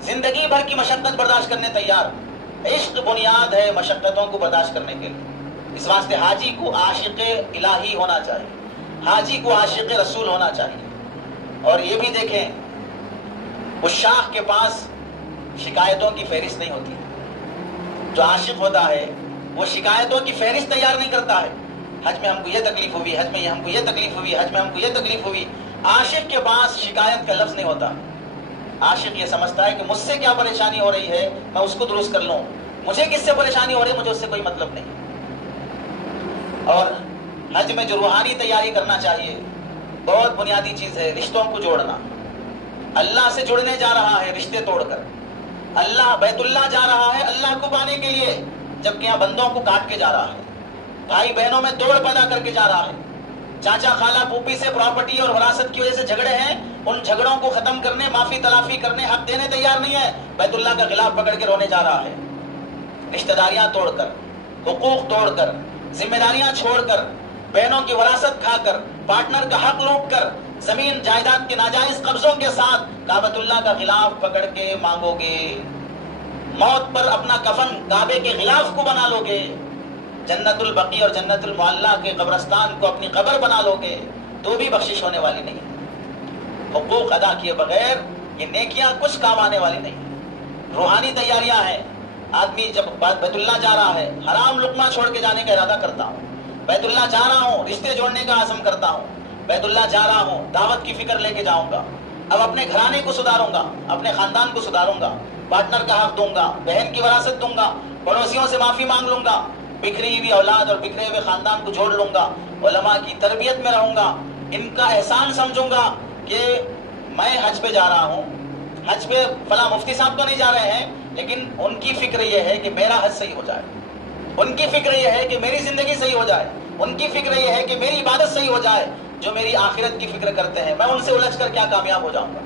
زندگی بھر کی مشقت برداشت کرنے تیار. عشق بنیاد ہے مشقتوں کو برداشت کرنے کے لیے. اس واسطے حاجی کو عاشق الہی ہونا چاہیے، حاجی کو عاشق رسول ہونا چاہیے. اور یہ بھی دیکھیں اس شاخ کے پاس شکایتوں کی فہرست نہیں ہوتی. جو عاشق ہوتا ہے وہ شکایتوں کی فہرست تیار نہیں کرتا ہے. حج میں ہم کو یہ تکلیف ہوئی، حج میں ہم کو یہ تکلیف ہوئی، حج میں ہم کو یہ تکلیف ہوئی. عاشق کے پاس شکایت کا لفظ نہیں ہوتا. عاشق یہ سمجھتا ہے کہ مجھ سے کیا پریشانی ہو رہی ہے میں اس کو درست کر لوں، مجھے کس سے پریشانی ہو رہی ہے مجھے اس سے کوئی مطلب نہیں. اور حج میں جو روحانی تیاری کرنا چاہیے بہت بنیادی چیز ہے، رشتوں کو جوڑنا. اللہ سے جڑنے جا رہا ہے رشتے توڑ کر. اللہ بیت اللہ جا رہا ہے اللہ کو پانے کے لیے، جبکہ یہاں بندوں کو کاٹ کے جا رہا ہے. بھائی بہنوں میں توڑ پیدا کر کے جا رہا ہے. چاچا خالہ پھوپھی سے پراپرٹی اور وراثت کی وجہ سے جھگڑے ہیں، ان جھگڑوں کو ختم کرنے، معافی تلافی کرنے، حق دینے تیار نہیں ہے. بیت اللہ کا خلاف پکڑ کے رونے جا رہا ہے. رشتہ داریاں توڑ کر، حقوق توڑ کر، ذمہ داریاں چھوڑ کر، بہنوں کی وراثت کھا کر، پارٹنر کا حق لوٹ کر، زمین جائیداد کے ناجائز قبضوں کے ساتھ کعبۃ اللہ کا خلاف پکڑ کے مانگو گے. موت پر اپنا کفن کعبے کے خلاف کو بنا لو گے، جنت البقیع اور جنت المعلا کے قبرستان کو اپنی قبر بنا لو گے تو بھی بخشش ہونے والی نہیں. حقوق ادا کیے بغیر یہ نیکیاں کچھ کام آنے والی نہیں. روحانی تیاریاں ہیں. آدمی جب بیت اللہ جا رہا ہے حرام لقمہ چھوڑ کے جانے کا ارادہ کرتا ہوں، بیت اللہ جا رہا ہوں رشتے جوڑنے کا عزم کرتا ہوں، بیت اللہ جا رہا ہوں دعوت کی فکر لے کے جاؤں گا، اب اپنے گھرانے کو سدھاروں گا، اپنے خاندان کو سدھاروں گا، پارٹنر کا حق دوں گا، بہن کی وراثت دوں گا، پڑوسیوں سے معافی مانگ لوں گا، بکھری ہوئی اولاد اور بکھرے ہوئے خاندان کو جوڑ لوں گا، علماء کی تربیت میں رہوں گا، ان کا احسان سمجھوں گا کہ میں حج پہ جا رہا ہوں. حج پہ فلاں مفتی صاحب تو نہیں جا رہے ہیں لیکن ان کی فکر یہ ہے کہ میرا حج صحیح ہو جائے، ان کی فکر یہ ہے کہ میری زندگی صحیح ہو جائے، ان کی فکر یہ ہے کہ میری عبادت صحیح ہو جائے. جو میری آخرت کی فکر کرتے ہیں میں ان سے الجھ کر کیا کامیاب ہو جاؤں گا.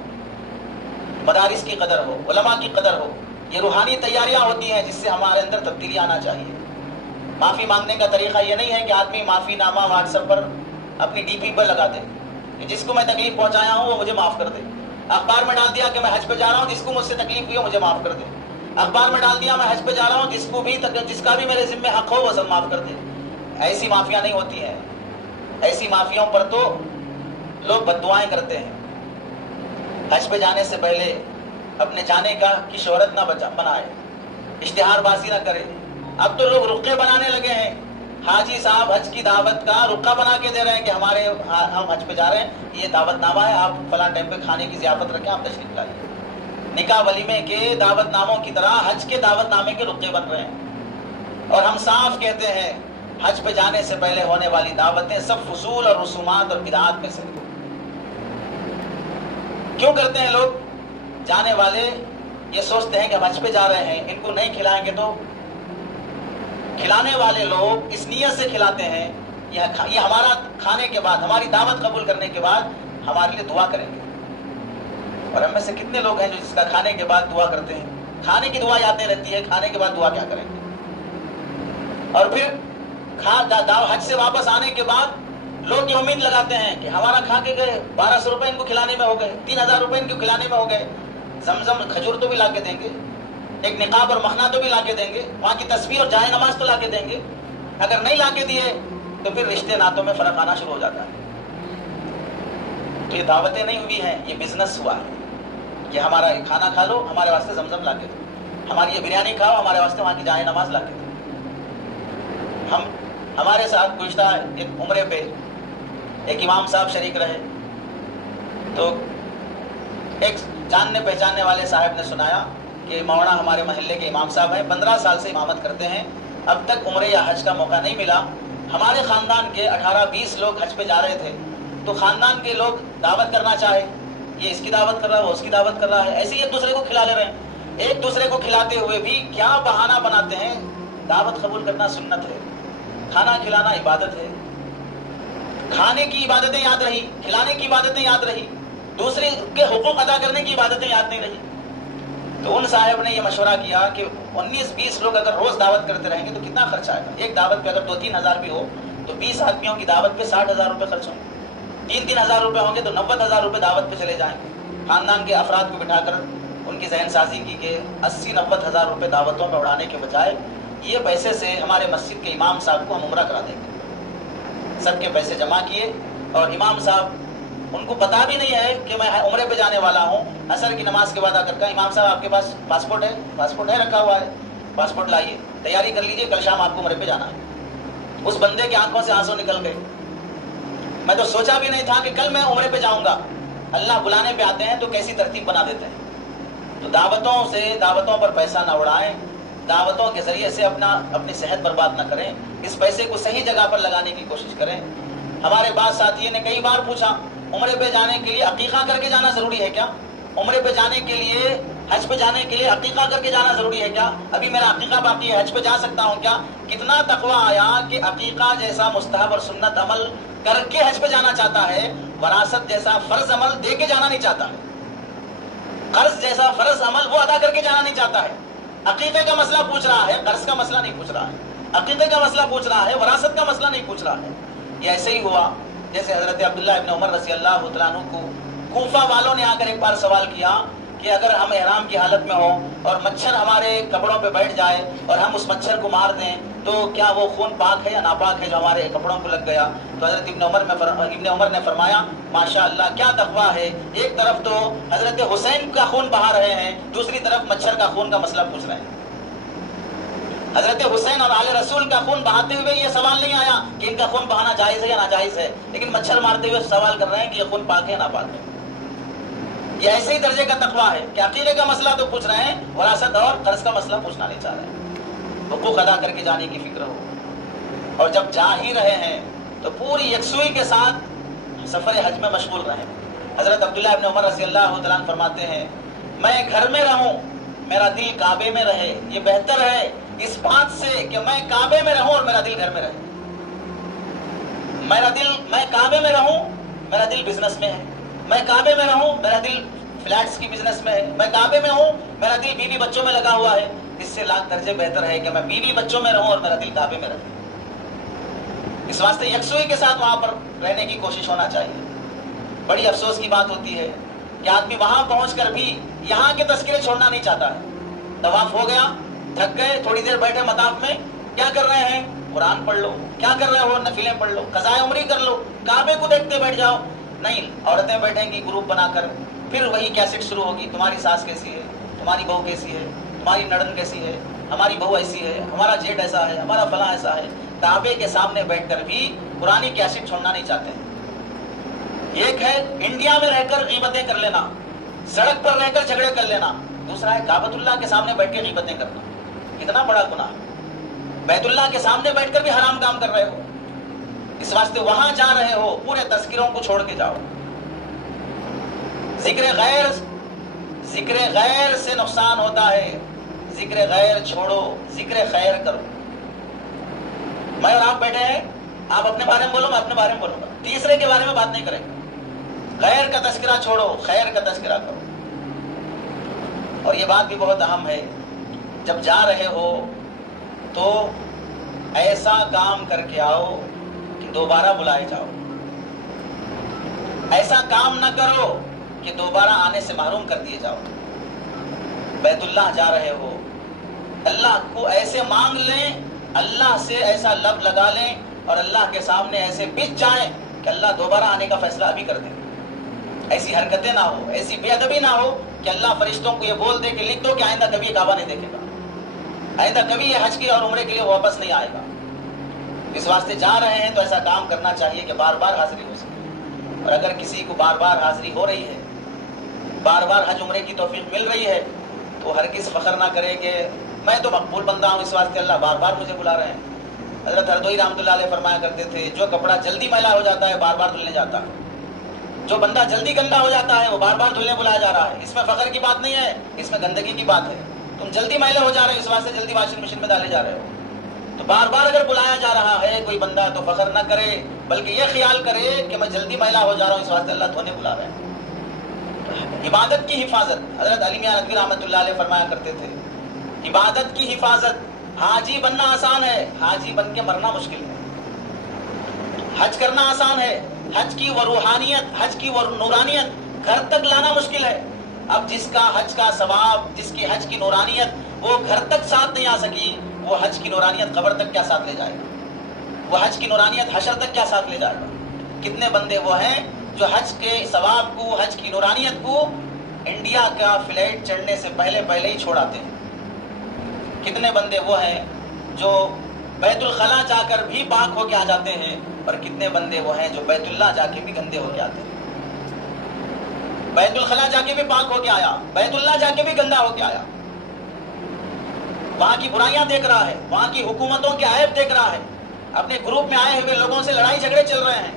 مدارس کی قدر ہو، علماء کی قدر ہو. یہ روحانی تیاریاں ہوتی ہیں جس سے ہمارے اندر تبدیلی آنا چاہیے. معافی مانگنے کا طریقہ یہ نہیں ہے کہ آدمی معافی نامہ واٹس ایپ پر اپنی ڈی پی پر لگا دے کہ جس کو میں تکلیف پہنچایا ہوں وہ مجھے معاف کر دے. اخبار میں ڈال دیا کہ میں حج پہ جا رہا ہوں، جس کو مجھ سے تکلیف ہوئی ہے مجھے معاف کر دے. اخبار میں ڈال دیا میں حج پہ جا رہا ہوں، جس کا بھی میرے ذمہ حق ہو وہ سب معاف کر دے. ایسی معافیاں نہیں ہوتی ہیں. ایسی معافیوں پر تو لوگ بد دعائیں کرتے ہیں. حج پہ جانے سے پہلے اپنے جانے کی شہرت نہ بنائے، اشتہار بازی نہ کرے. اب تو لوگ رقعے بنانے لگے ہیں. حاجی صاحب حج کی دعوت کا رقعہ بنا کے دے رہے ہیں کہ ہم حج پہ جا رہے ہیں، یہ دعوت نامہ ہے، آپ فلاں ٹائم پہ کھانے کی ضیافت رکھیں، آپ تشریف لائیے. نکاح ولیمے کے دعوت ناموں کی طرح حج کے دعوت نامے کے رقعے بن رہے ہیں. اور ہم صاف کہتے ہیں حج پہ جانے سے پہلے ہونے والی دعوتیں سب فضول اور رسومات اور بدعات میں سے. کیوں کرتے ہیں لوگ؟ جانے والے یہ سوچتے ہیں کہ ہم حج پہ جا رہے ہیں، ان کو نہیں کھلائیں گے تو کھلانے والے لوگ اس نیت سے کھلاتے ہیں یہ ہمارا کھانے کے بعد، ہماری دعوت قبول کرنے کے بعد ہمارے لیے دعا کریں گے. اور ہم میں سے کتنے لوگ ہیں جو جس کا کھانے کے بعد دعا کرتے ہیں؟ کھانے کی دعا یاد نہیں رہتی ہے، کھانے کے بعد دعا کیا کریں گے؟ اور پھر حج سے واپس آنے کے بعد لوگ یہ امید لگاتے ہیں کہ ہمارا کھا کے گئے، 1200 روپے ان کو کھلانے میں ہو گئے، 3000 روپے ان کو کھلانے میں ہو گئے. زمزم کھجور تو بھی لا کے دیں گے، ایک نقاب اور مخنا تو بھی لا کے دیں گے، وہاں کی تصویر اور جائے نماز تو لا کے دیں گے. اگر نہیں لا کے دیے تو پھر رشتے ناتوں میں فرق آنا شروع ہو جاتا ہے. تو یہ دعوتیں نہیں ہوئی ہیں، یہ بزنس ہوا ہے. یہ ہمارا کھانا کھا لو، ہمارے واسطے زمزم لا کے دو. ہماری یہ بریانی کھاؤ، ہمارے واسطے وہاں کی جائے نماز لا کے دو. ہمارے ساتھ گزشتہ ایک عمرے پہ ایک امام صاحب شریک رہے، تو ایک جاننے پہچاننے والے صاحب نے سنایا کہ مولانا ہمارے محلے کے امام صاحب ہیں، 15 سال سے امامت کرتے ہیں، اب تک عمرے یا حج کا موقع نہیں ملا. ہمارے خاندان کے 18-20 لوگ حج پہ جا رہے تھے، تو خاندان کے لوگ دعوت کرنا چاہے، یہ اس کی دعوت کر رہا ہے، وہ اس کی دعوت کر رہا ہے، ایسے ہی ایک دوسرے کو کھلا لے رہے ہیں. ایک دوسرے کو کھلاتے ہوئے بھی کیا بہانہ بناتے ہیں؟ دعوت قبول کرنا سنت ہے، کھانا کھلانا عبادت ہے. کھانے کی عبادتیں یاد رہی، کھلانے کی عبادتیں یاد رہی، دوسرے کے حقوق ادا کرنے کی عبادتیں یاد نہیں رہی. تو ان صاحب نے یہ مشورہ کیا کہ 19-20 لوگ اگر روز دعوت کرتے رہیں گے تو کتنا خرچ آئے گا؟ ایک دعوت پہ اگر 2-3 ہزار بھی ہو تو 20 آدمیوں کی دعوت پہ 60,000 روپے خرچ ہوں گے. 3 ہزار روپے ہوں گے تو 90,000 روپے دعوت پہ چلے جائیں گے. خاندان کے افراد کو بٹھا کر ان کی ذہن سازی کی کہ 80-90,000 روپے دعوتوں میں اڑانے کے بجائے یہ پیسے سے ہمارے مسجد کے امام صاحب کو ہم عمرہ کرا دیں گے. سب کے پیسے جمع کیے اور امام صاحب، ان کو پتا بھی نہیں ہے کہ میں عمرے پہ جانے والا ہوں، عصر کی نماز کے بعد آ کر کہا امام صاحب آپ کے پاس پاسپورٹ ہے؟ پاسپورٹ ہے، رکھا ہوا ہے، پاسپورٹ لائیے، تیاری کر لیجئے، کل شام آپ کو عمرے پہ جانا ہے. اس بندے کے آنکھوں سے آنسو نکل گئے. میں تو سوچا بھی نہیں تھا کہ کل میں عمرے پہ جاؤں گا. اللہ بلانے پہ آتے ہیں تو کیسی ترتیب بنا دیتے ہیں. تو دعوتوں پر پیسہ نہ اڑائیں، دعوتوں کے ذریعے سے اپنی صحت برباد نہ کریں، اس پیسے کو صحیح جگہ پر لگانے کی کوشش کریں. ہمارے بعض ساتھی نے کئی بار پوچھا عمرے پہ جانے کے لیے عقیقہ کر کے جانا ضروری ہے کیا؟ عمرے پہ جانے کے لیے، حج پہ جانے کے لیے عقیقہ کر کے جانا ضروری ہے کیا؟ ابھی میرا عقیقہ باقی ہے، حج پہ جا سکتا ہوں کیا؟ کتنا تقویٰ آیا کہ عقیقہ جیسا مستحب اور سنت عمل کر کے حج پہ جانا چاہتا ہے، وراثت جیسا فرض عمل دے کے جانا نہیں چاہتا ہے. قرض جیسا فرض عمل وہ ادا کر کے جانا نہیں چاہتا ہے. عقیقے کا مسئلہ پوچھ رہا ہے، قرض کا مسئلہ نہیں پوچھ رہا ہے. عقیقے کا مسئلہ پوچھ رہا ہے، وراثت کا مسئلہ نہیں پوچھ رہا ہے. یہ ایسے ہی ہوا جیسے حضرت عبداللہ ابن عمر رضی اللہ تعالیٰ عنہ کو کوفہ والوں نے آ کر ایک بار سوال کیا کہ اگر ہم احرام کی حالت میں ہوں اور مچھر ہمارے کپڑوں پہ بیٹھ جائے اور ہم اس مچھر کو مار دیں تو کیا وہ خون پاک ہے یا ناپاک ہے جو ہمارے کپڑوں کو لگ گیا؟ تو حضرت ابن عمر نے فرمایا ماشاء اللہ کیا تقویٰ ہے، ایک طرف تو حضرت حسین کا خون بہا رہے ہیں، دوسری طرف مچھر کا خون کا مسئلہ پوچھ رہے ہیں. حضرت حسین اور آل رسول کا خون بہاتے ہوئے یہ سوال نہیں آیا کہ ان کا خون بہانا جائز ہے یا ناجائز ہے، لیکن مچھر مارتے ہوئے سوال کر رہے ہیں کہ یہ خون پاک ہے یا ناپاک ہے. یہ ایسے ہی درجے کا تقویٰ ہے کہ عقیدے کا مسئلہ تو پوچھ رہے ہیں، وراثت اور قرض کا مسئلہ پوچھنا نہیں چاہ رہے ہیں. حقوق ادا کر کے جانے کی فکر ہو، اور جب جا ہی رہے ہیں تو پوری یکسوئی کے ساتھ سفر حج میں مشغول رہیں. حضرت عبداللہ ابن عمر رضی اللہ تعالیٰ عنہ فرماتے ہیں میں گھر میں رہوں میرا دل کعبے میں رہے، یہ بہتر ہے اس بات سے کہ میں کعبے میں رہوں اور میرا دل گھر میں رہے. میں کعبے میں رہوں، میرا دل بزنس میں ہے، میں کعبے میں رہوں، میرا دل فلیٹس کی بزنس میں ہے، میں کعبے میں ہوں، میرا دل بیوی بچوں میں لگا ہوا ہے، اس سے لاکھ درجے بہتر ہے کہ میں بیوی بچوں میں رہوں اور میرا دل کعبے میں رہے۔ اس واسطے یکسوئی کے ساتھ وہاں پر رہنے کی کوشش ہونا چاہیے۔ بڑی افسوس کی بات ہوتی ہے کہ آدمی وہاں پہنچ کر بھی یہاں کے تذکرے چھوڑنا نہیں چاہتا ہے۔ طواف ہو گیا، تھک گئے، تھوڑی دیر بیٹھے مطاف میں، کیا کر رہے ہیں؟ قرآن پڑھ لو، کیا کر رہے ہو؟ نفلیں پڑھ لو، قضائے عمری کر لو، کعبے کو دیکھتے بیٹھ جاؤ۔ نہیں، عورتیں بیٹھیں گی گروپ بنا کر، پھر وہی کیسٹ شروع ہوگی، تمہاری ساس کیسی ہے، تمہاری بہو کیسی ہے، تمہاری نڑن کیسی ہے، ہماری بہو ایسی ہے، ہمارا جیٹ ایسا ہے، ہمارا فلاں ایسا ہے۔ کعبے کے سامنے بیٹھ کر بھی قرآنی کیسٹ چھوڑنا نہیں چاہتے ہیں۔ ایک ہے انڈیا میں رہ کر غیبتیں کر لینا، سڑک پر رہ کر جھگڑے کر لینا، دوسرا ہے کعبۃ اللہ کے سامنے بیٹھ کے غیبتیں کرنا۔ کتنا بڑا گناہ ہے، بیت اللہ کے سامنے بیٹھ کر بھی حرام کام کر رہے ہو۔ اس واسطے وہاں جا رہے ہو پورے تذکروں کو چھوڑ کے جاؤ۔ ذکر غیر سے نقصان ہوتا ہے، ذکر غیر چھوڑو، ذکر خیر کرو۔ میں اور آپ بیٹھے ہیں، آپ اپنے بارے میں بولو، میں اپنے بارے میں بولوں گا، تیسرے کے بارے میں بات نہیں کریں گے۔ غیر کا تذکرہ چھوڑو، خیر کا تذکرہ کرو۔ اور یہ بات بھی بہت اہم ہے، جب جا رہے ہو تو ایسا کام کر کے آؤ کہ دوبارہ بلائے جاؤ۔ ایسا کام نہ کرو کہ دوبارہ آنے سے محروم کر دیے جاؤ۔ بیت اللہ جا رہے ہو، اللہ کو ایسے مانگ لیں، اللہ سے ایسا لب لگا لیں اور اللہ کے سامنے ایسے بچ جائیں کہ اللہ دوبارہ آنے کا فیصلہ ابھی کر دے۔ ایسی حرکتیں نہ ہو، ایسی بے ادبی نہ ہو کہ اللہ فرشتوں کو یہ بول دے کہ لکھ دو کہ آئندہ کبھی یہ کعبہ نہیں دیکھے گا، آئندہ کبھی یہ حج کے اور عمرے کے لیے واپس نہیں آئے گا۔ اس واسطے جا رہے ہیں تو ایسا کام کرنا چاہیے کہ بار بار حاضری ہو سکے۔ اور اگر کسی کو بار بار حاضری ہو رہی ہے، بار بار حج عمرے کی توفیق مل رہی ہے، تو ہرگز فخر نہ کرے کہ میں تو مقبول بندہ ہوں، اس واسطے اللہ بار بار مجھے بلا رہے ہیں۔ حضرت ہردوئی رحمۃ اللہ علیہ فرمایا کرتے تھے، جو کپڑا جلدی میلا ہو جاتا ہے بار بار دھلنے جاتا ہے، جو بندہ جلدی گندا ہو جاتا ہے وہ بار بار دھلنے بلایا جا رہا ہے۔ اس میں فخر کی بات نہیں ہے، اس میں گندگی کی بات ہے۔ تم جلدی میلے ہو جا رہے ہو، اس واسطے جلدی واشنگ مشین میں ڈالے جا رہے ہو۔ تو بار بار اگر بلایا جا رہا ہے کوئی بندہ تو فخر نہ کرے، بلکہ یہ خیال کرے کہ میں جلدی میلا ہو جا رہا ہوں، اس واسطے اللہ دھونے بلا رہے ہیں۔ عبادت کی حفاظت، حضرت علی میاں ندوی رحمۃ اللہ علیہ فرمایا کرتے تھے، عبادت کی حفاظت، حاجی بننا آسان ہے، حاجی بن کے مرنا مشکل ہے۔ حج کرنا آسان ہے، حج کی وہ روحانیت، حج کی وہ نورانیت گھر تک لانا مشکل ہے۔ اب جس کا حج کا ثواب، جس کی حج کی نورانیت وہ گھر تک ساتھ نہیں آ سکی، وہ حج کی نورانیت قبر تک کیا ساتھ لے جائے گا؟ وہ حج کی نورانیت حشر تک کیا ساتھ لے جائے گا؟ کتنے بندے وہ ہیں جو حج کے ثواب کو، حج کی نورانیت کو انڈیا کا فلائٹ چڑھنے سے پہلے ہی چھوڑاتے ہیں۔ کتنے بندے وہ ہیں جو بیت الخلا جا کر بھی پاک ہو کے آ جاتے ہیں، اور کتنے بندے وہ ہیں جو بیت اللہ جا کے بھی گندے ہو کے آتے ہیں۔ بیت الخلا جا کے بھی پاک ہو کے آیا، بیت اللہ جا کے بھی گندا ہو کے آیا، وہاں کی برائیاں دیکھ رہا ہے، وہاں کی حکومتوں کے عیب دیکھ رہا ہے، اپنے گروپ میں آئے ہوئے لوگوں سے لڑائی جھگڑے چل رہے ہیں،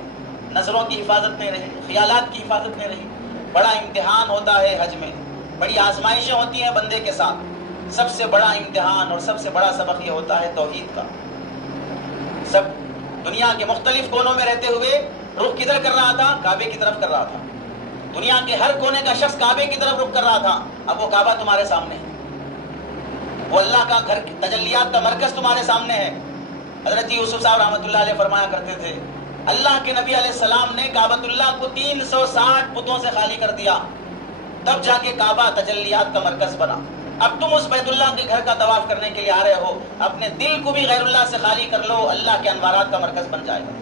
نظروں کی حفاظت نہیں رہی، خیالات کی حفاظت نہیں رہی۔ بڑا امتحان ہوتا ہے حج میں، بڑی آزمائشیں ہوتی ہیں بندے کے ساتھ۔ سب سے بڑا امتحان اور سب سے بڑا سبق یہ ہوتا ہے توحید کا۔ سب دنیا کے مختلف کونوں میں رہتے ہوئے رخ کدھر کر رہا تھا؟ کعبے کی طرف کر رہا تھا۔ دنیا کے ہر کونے کا شخص کعبے کی طرف رخ کر رہا تھا۔ اب وہ کعبہ تمہارے سامنے ہے، وہ اللہ کا گھر، تجلیات کا مرکز تمہارے سامنے ہے۔ حضرت یوسف صاحب رحمۃ اللہ علیہ فرمایا کرتے تھے، اللہ کے نبی علیہ السلام نے کعبۃ اللہ کو 360 بتوں سے خالی کر دیا، تب جا کے کعبہ تجلیات کا مرکز بنا۔ اب تم اس بیت اللہ کے گھر کا طواف کرنے کے لیے آ رہے ہو، اپنے دل کو بھی غیر اللہ سے خالی کر لو، اللہ کے انوارات کا مرکز بن جائے گا۔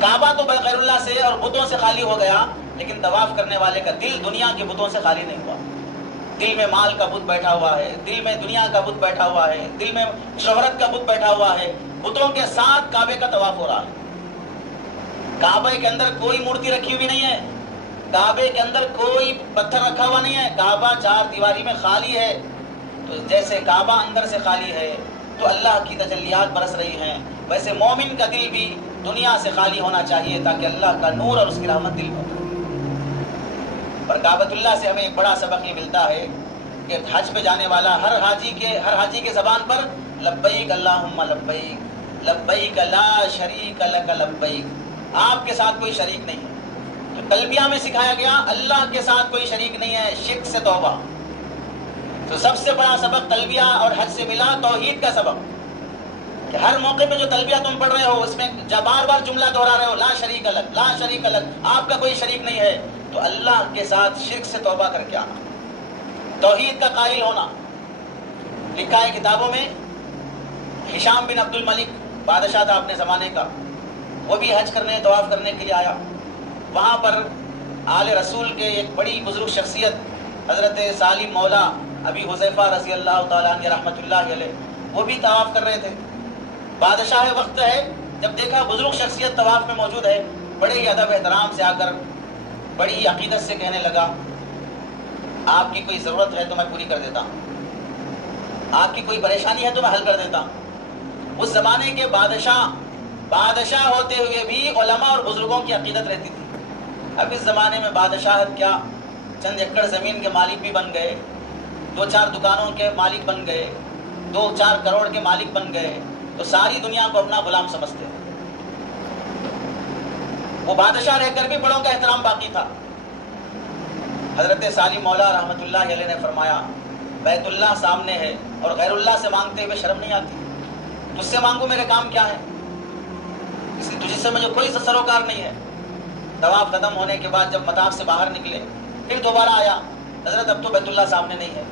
کعبہ تو غیر اللہ سے اور بتوں سے خالی ہو گیا، لیکن طواف کرنے والے کا دل دنیا کے بتوں سے خالی نہیں ہوا۔ دل میں مال کا بت بیٹھا ہوا ہے، دل میں دنیا کا بت بیٹھا ہوا ہے، دل میں شہرت کا بت بیٹھا ہوا ہے، بتوں کے ساتھ کعبے کا طواف ہو رہا ہے۔ کعبے کے اندر کوئی مورتی رکھی ہوئی نہیں ہے، کعبے کے اندر کوئی پتھر رکھا ہوا نہیں ہے، کعبہ چار دیواری میں خالی ہے۔ تو جیسے کعبہ اندر سے خالی ہے تو اللہ کی تجلیات برس رہی ہیں، ویسے مومن کا دل بھی دنیا سے خالی ہونا چاہیے تاکہ اللہ کا نور اور اس کی رحمت دل میں ہو۔ اور کعبۃ اللہ سے ہمیں ایک بڑا سبق یہ ملتا ہے کہ حج پہ جانے والا ہر حاجی کے زبان پر لبیک اللہم لبیک، لبیک لا شریک لک لبیک، آپ کے ساتھ کوئی شریک نہیں ہے۔ تو تلبیہ میں سکھایا گیا اللہ کے ساتھ کوئی شریک نہیں ہے، شرک سے توبہ. تو سب سے بڑا سبق تلبیہ اور حج سے ملا توحید کا سبق، کہ ہر موقع پہ جو تلبیہ تم پڑھ رہے ہو اس میں بار بار جملہ دہرا رہے ہو، لا شریک الگ، لا شریک الگ، آپ کا کوئی شریک نہیں ہے. تو اللہ کے ساتھ شرک سے توبہ کر کے آنا، توحید کا قائل ہونا. لکھا ہے کتابوں میں، ہشام بن عبد الملک بادشاہ تھا اپنے زمانے کا، وہ بھی حج کرنے طواف کرنے کے لیے آیا. وہاں پر آل رسول کے ایک بڑی بزرگ شخصیت حضرت سالم مولا ابی حذیفہ رضی اللہ تعالیٰ عنہ رحمۃ اللہ علیہ، وہ بھی طواف کر رہے تھے. بادشاہ وقت ہے، جب دیکھا بزرگ شخصیت طواف میں موجود ہے، بڑے ہی ادب احترام سے آ کر بڑی ہی عقیدت سے کہنے لگا، آپ کی کوئی ضرورت ہے تو میں پوری کر دیتا ہوں، آپ کی کوئی پریشانی ہے تو میں حل کر دیتا ہوں. اس زمانے کے بادشاہ ہوتے ہوئے بھی علماء اور بزرگوں کی عقیدت رہتی تھی. اب اس زمانے میں بادشاہت کیا، چند ایکڑ زمین کے مالک بھی بن گئے، 2-4 دکانوں کے مالک بن گئے، 2-4 کروڑ کے مالک بن گئے، تو ساری دنیا کو اپنا غلام سمجھتے ہیں. وہ بادشاہ رہ کر بھی بڑوں کا احترام باقی تھا. حضرت سالم مولا رحمۃ اللہ علیہ نے فرمایا، بیت اللہ سامنے ہے اور غیر اللہ سے مانگتے ہوئے شرم نہیں آتی؟ تجھ سے مانگوں، میرے کام کیا ہے؟ اس لیے تجھ سے مجھے کوئی سروکار نہیں ہے. طواف ختم ہونے کے بعد جب مطاف سے باہر نکلے، پھر دوبارہ آیا، حضرت اب تو بیت اللہ سامنے نہیں ہے،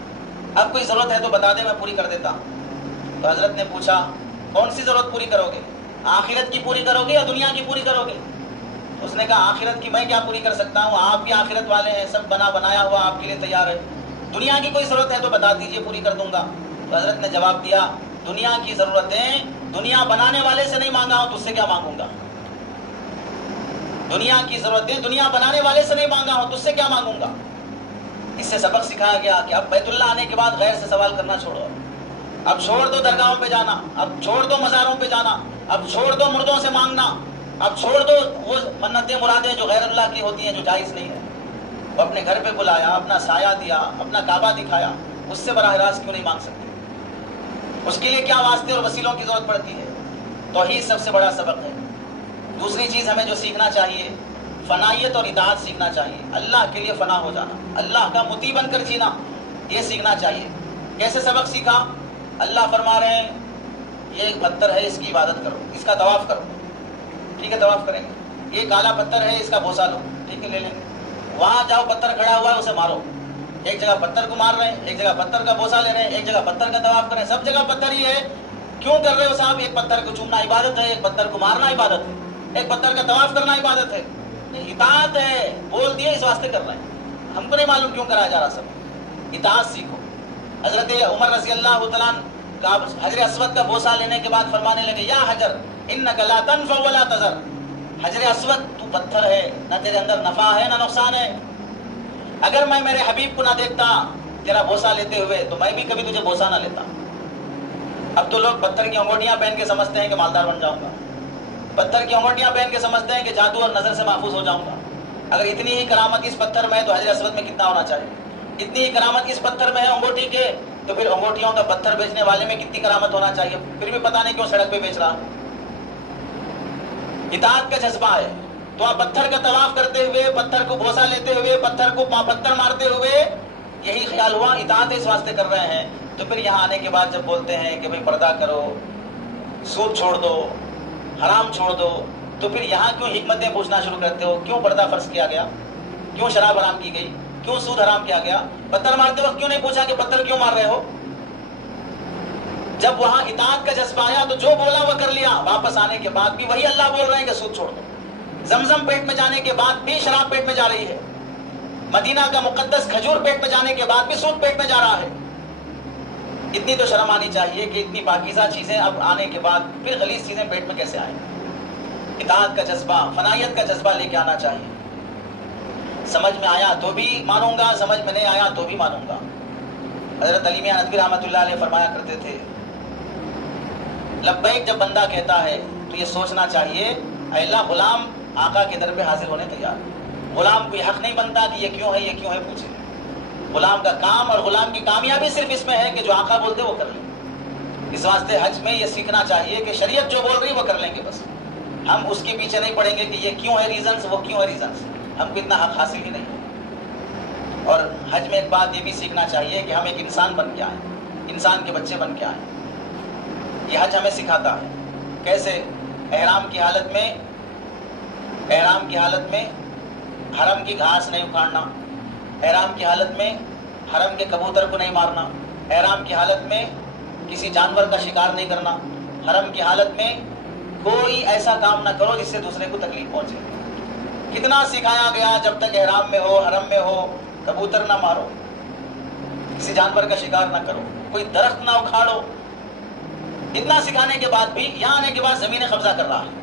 اب کوئی ضرورت ہے تو بتا دے، میں پوری کر دیتا ہوں. تو حضرت نے پوچھا، کون سی ضرورت پوری کرو گے؟ آخرت کی پوری کرو گے یا دنیا کی پوری کرو گے؟ اس نے کہا، آخرت کی میں کیا پوری کر سکتا ہوں، آپ بھی آخرت والے ہیں، سب بنایا ہوا آپ کے لیے تیار ہے. دنیا کی کوئی ضرورت ہے تو بتا دیجئے، پوری کر دوں گا. تو حضرت نے جواب دیا، دنیا کی ضرورتیں دنیا بنانے والے سے نہیں مانگا ہوں، تجھ سے کیا مانگوں گا؟ دنیا کی ضرورتیں دنیا بنانے والے سے نہیں مانگا ہوں، تجھ سے کیا مانگوں گا؟ اس سے سبق سکھایا گیا کہ اب بیت اللہ آنے کے بعد غیر سے سوال کرنا چھوڑو. اب چھوڑ دو درگاہوں پہ جانا، اب چھوڑ دو مزاروں پہ جانا، اب چھوڑ دو مردوں سے مانگنا، اب چھوڑ دو وہ منتیں مرادیں جو غیر اللہ کی ہوتی ہیں، جو جائز نہیں ہے. وہ اپنے گھر پہ بلایا، اپنا سایہ دیا، اپنا کعبہ دکھایا، اس سے براہ راست کیوں نہیں مانگ سکتے؟ اس کے لیے کیا واسطے اور وسیلوں کی ضرورت پڑتی ہے؟ توحید سب سے بڑا سبق ہے. دوسری چیز ہمیں جو سیکھنا چاہیے، فنائیت اور اطاعت سیکھنا چاہیے. اللہ کے لیے فنا ہو جانا، اللہ کا مطیع بن کر جینا، یہ سیکھنا چاہیے. کیسے سبق سیکھا؟ اللہ فرما رہے ہیں، یہ ایک پتھر ہے، اس کی عبادت کرو، اس کا طواف کرو. ٹھیک ہے، طواف کریں گے. یہ کالا پتھر ہے، اس کا بوسہ لو. ٹھیک ہے، لے لیں گے. وہاں جاؤ، پتھر کھڑا ہوا ہے، اسے مارو. ایک جگہ پتھر کو مار رہے ہیں، ایک جگہ پتھر کا بوسہ لے رہے ہیں، ایک جگہ پتھر کا طواف کر رہے ہیں. سب جگہ پتھر ہی ہے. کیوں کر رہے ہو صاحب؟ ایک پتھر کو چومنا عبادت ہے، ایک پتھر کو مارنا عبادت ہے، ایک پتھر کا طواف کرنا عبادت ہے. اطاعت ہے، بول دیے اس واسطے کر رہے ہیں. ہم کو نہیں معلوم کیوں کرا جا رہا. سب اطاعت سیکھو. حضرت عمر رضی اللہ تعالیٰ حجر اسود کا بوسہ لینے کے بعد فرمانے لگے، یا حجر انک لا تنفع ولا تضر. حجر اسود، تو پتھر ہے، نہ تیرے اندر نفع ہے نہ نقصان ہے. اگر میں میرے حبیب کو نہ دیکھتا تیرا بوسہ لیتے ہوئے تو میں بھی کبھی تجھے بوسہ نہ لیتا. اب تو لوگ پتھر کی انگوٹیاں پہن کے سمجھتے ہیں کہ مالدار بن جاؤں گا، پتھر کی انگوٹیاں پہن کے سمجھتے ہیں کہ جادو اور نظر سے محفوظ ہو جاؤں گا. اگر اتنی ہی کرامت اس پتھر میں ہے تو حجر اسود میں کتنا ہونا چاہیے؟ اتنی ہی کرامت اس پتھر میں ہے انگوٹھی کے، تو پھر انگوٹھیوں کا پتھر بیچنے والے میں کتنی کرامت ہونا چاہیے؟ پھر بھی پتہ نہیں کیوں سڑک پہ بیچ رہا. اطاعت کا جذبہ ہے. تو آپ پتھر کا طواف کرتے ہوئے، پتھر کو بوسہ لیتے ہوئے، پتھر کو پتھر مارتے ہوئے یہی خیال ہوا اطاعت اس واسطے کر رہے ہیں. تو پھر یہاں آنے کے بعد جب بولتے ہیں کہ بھئی پردہ کرو، سود چھوڑ دو، حرام چھوڑ دو، تو پھر یہاں کیوں حکمتیں پوچھنا شروع کرتے ہو؟ کیوں پردہ فرض کیا گیا؟ کیوں شراب حرام کی گئی؟ کیوں سود حرام کیا گیا؟ پتھر مارتے وقت کیوں نہیں پوچھا کہ پتھر کیوں مار رہے ہو؟ جب وہاں اطاعت کا جذبہ آیا تو جو بولا وہ کر لیا. واپس آنے کے بعد بھی وہی اللہ بول رہے ہیں کہ سود چھوڑ دو. زمزم پیٹ میں جانے کے بعد بھی شراب پیٹ میں جا رہی ہے. مدینہ کا مقدس کھجور پیٹ میں جانے کے بعد بھی سود پیٹ میں جا رہا ہے. اتنی تو شرم آنی چاہیے کہ اتنی پاکیزہ چیزیں اب آنے کے بعد پھر غلیظ چیزیں پیٹ میں کیسے آئیں. اطاعت کا جذبہ، فنائیت کا جذبہ لے کے آنا چاہیے. سمجھ میں آیا تو بھی مانوں گا، سمجھ میں نہیں آیا تو بھی مانوں گا. حضرت علی میاں ندوی رحمۃ اللہ علیہ فرمایا کرتے تھے، لبیک جب بندہ کہتا ہے تو یہ سوچنا چاہیے، اے اللہ غلام آقا کے در پہ حاضر ہونے تیار. غلام کوئی حق نہیں بنتا کہ یہ کیوں ہے یہ کیوں ہے پوچھے. غلام کا کام اور غلام کی کامیابی صرف اس میں ہے کہ جو آقا بولتے وہ کر لیں. اس واسطے حج میں یہ سیکھنا چاہیے کہ شریعت جو بول رہی وہ کر لیں گے. بس ہم اس کے پیچھے نہیں پڑیں گے کہ یہ کیوں ہے ریزنز، وہ کیوں ہے ریزنز. ہم کو اتنا حق حاصل ہی نہیں ہے۔ اور حج میں ایک بات یہ بھی سیکھنا چاہیے کہ ہم ایک انسان بن کے آئیں، انسان کے بچے بن کے آئیں۔ یہ حج ہمیں سکھاتا ہے کیسے احرام کی حالت میں حرم کی گھاس نہیں اکھاڑنا، احرام کی حالت میں حرم کے کبوتر کو نہیں مارنا، احرام کی حالت میں کسی جانور کا شکار نہیں کرنا، حرم کی حالت میں کوئی ایسا کام نہ کرو جس سے دوسرے کو تکلیف پہنچے۔ کتنا سکھایا گیا، جب تک احرام میں ہو، حرم میں ہو، کبوتر نہ مارو، کسی جانور کا شکار نہ کرو، کوئی درخت نہ اکھاڑو۔ اتنا سکھانے کے بعد بھی یہاں آنے کے بعد زمینیں قبضہ کر رہا ہے،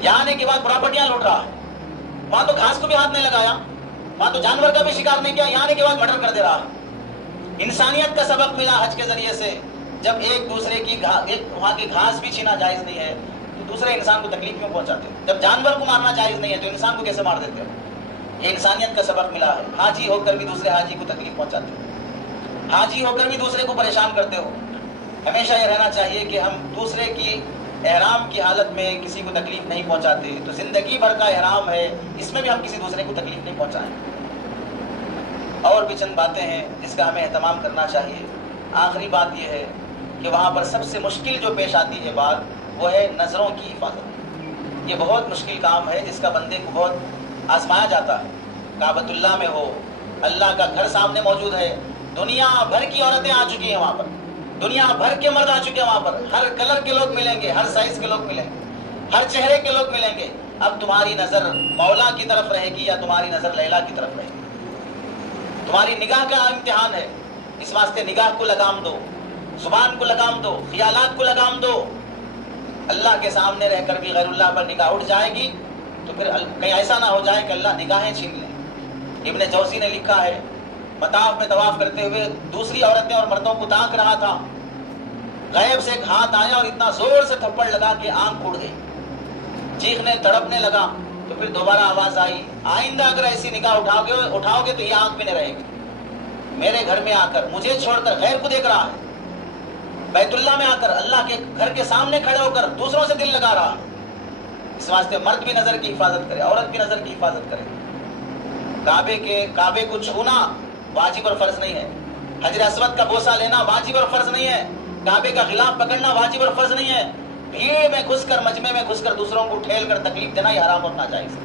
یہاں آنے کے بعد پراپرٹیاں لوٹ رہا ہے۔ وہاں تو گھاس کو بھی ہاتھ نہیں لگایا، وہاں تو جانور کا بھی شکار نہیں کیا، یہاں آنے کے بعد مرڈر کر دے رہا ہے۔ انسانیت کا سبق ملا حج کے ذریعے سے۔ جب ایک دوسرے کی وہاں کی گھاس بھی چھینا جائز نہیں ہے تو دوسرے انسان کو تکلیف کیوں پہنچاتے ہو؟ جب جانور کو مارنا جائز نہیں ہے تو انسان کو کیسے مار دیتے ہو؟ یہ انسانیت کا سبق ملا ہے۔ حاجی ہو کر بھی دوسرے حاجی کو تکلیف پہنچاتے ہو، حاجی ہو کر بھی دوسرے کو پریشان کرتے ہو۔ ہمیشہ یہ رہنا چاہیے کہ ہم دوسرے کی احرام کی حالت میں کسی کو تکلیف نہیں پہنچاتے۔ تو زندگی بھر کا احرام ہے، اس میں بھی ہم کسی دوسرے کو تکلیف نہیں پہنچائیں۔ اور بھی چند باتیں ہیں جس کا ہمیں اہتمام کرنا چاہیے۔ آخری بات یہ ہے کہ وہاں پر سب سے مشکل جو پیش آتی ہے بات، وہ ہے نظروں کی حفاظت۔ یہ بہت مشکل کام ہے جس کا بندے کو بہت آزمایا جاتا ہے۔ کعبۃ اللہ میں ہو، اللہ کا گھر سامنے موجود ہے، دنیا بھر کی عورتیں آ چکی ہیں وہاں پر، دنیا بھر کے مرد آ چکے ہیں وہاں پر، ہر کلر کے لوگ ملیں گے، ہر سائز کے لوگ ملیں گے، ہر چہرے کے لوگ ملیں گے۔ اب تمہاری نظر مولا کی طرف رہے گی یا تمہاری نظر لیلا کی طرف رہے گی؟ تمہاری نگاہ کا امتحان ہے۔ اس واسطے نگاہ کو لگام دو، زبان کو لگام دو، خیالات کو لگام دو۔ اللہ کے سامنے رہ کر بھی غیر اللہ پر نگاہ اٹھ جائے گی تو پھر کہیں ایسا نہ ہو جائے کہ اللہ نگاہیں چھین لیں۔ ابن جوزی نے لکھا ہے، مطاف میں طواف کرتے ہوئے دوسری عورتیں اور مردوں کو تاک رہا تھا، غیب سے ایک ہاتھ آیا اور اتنا زور سے تھپڑ لگا کہ آنکھ پھوٹ گئی، چیخنے تڑپنے لگا۔ تو پھر دوبارہ آواز آئی، آئندہ اگر ایسی نگاہ اٹھاؤ گے تو یہ آنکھ بھی نہیں رہے گی۔ میرے گھر میں آ کر مجھے چھوڑ کر غیر کو دیکھ رہا ہے، بیت اللہ میں آ کر اللہ کے گھر کے سامنے کھڑے ہو کر دوسروں سے دل لگا رہا ہے۔ اس واسطے مرد بھی نظر کی حفاظت کرے، عورت بھی نظر کی حفاظت کرے۔ کعبے کو چھونا واجب اور فرض نہیں ہے، حجر اسود کا بوسہ لینا واجب اور فرض نہیں ہے، کعبے کا غلاف پکڑنا واجب اور فرض نہیں ہے۔ بھیڑ میں گھس کر، مجمع میں گھس کر دوسروں کو ٹھیل کر تکلیف دینا یہ حرام اور ناجائز ہے۔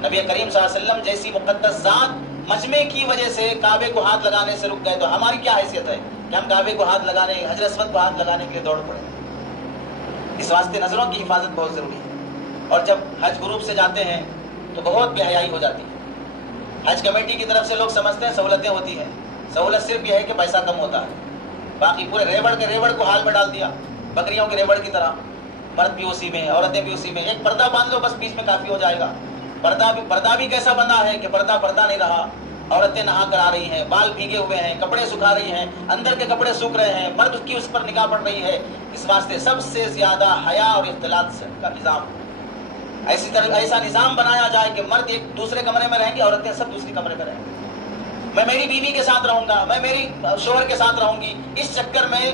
نبی کریم صلی اللہ علیہ وسلم جیسی مقدس ذات مجمع کی وجہ سے کعبے کو ہاتھ لگانے سے رک گئے تو ہماری کیا حیثیت ہے کہ ہم کعبے کو ہاتھ لگانے، حجر اسود کو ہاتھ لگانے کے لیے دوڑ پڑے؟ اس واسطے نظروں کی حفاظت بہت ضروری ہے۔ اور جب حج گروپ سے جاتے ہیں تو بہت بے حیائی ہو جاتی ہے۔ حج کمیٹی کی طرف سے لوگ سمجھتے ہیں سہولتیں ہوتی ہیں، سہولت صرف یہ ہے کہ پیسہ کم ہوتا ہے، باقی پورے ریوڑ کو حال میں ڈال دیا، بکریوں کے ریوڑ کی طرح۔ مرد بھی اسی میں، عورتیں بھی اسی میں، ایک پردہ باندھ لو بس، بیچ میں کافی ہو جائے گا۔ پردہ بھی کیسا بندہ ہے کہ پردہ نہیں رہا، عورتیں نہا کر آ رہی ہیں، بال بھیگے ہوئے ہیں، کپڑے سکھا رہی ہیں، اندر کے کپڑے سوکھ رہے ہیں، مرد کی اس پر نگاہ پڑ رہی ہے۔ اس واسطے سب سے زیادہ حیا اور اختلاط کا نظام، ایسا نظام بنایا جائے کہ مرد ایک دوسرے کمرے میں رہیں گے، عورتیں سب دوسری کمرے میں رہیں گی۔ میں میری بیوی کے ساتھ رہوں گا، میں میری شوہر کے ساتھ رہوں گی، اس چکر میں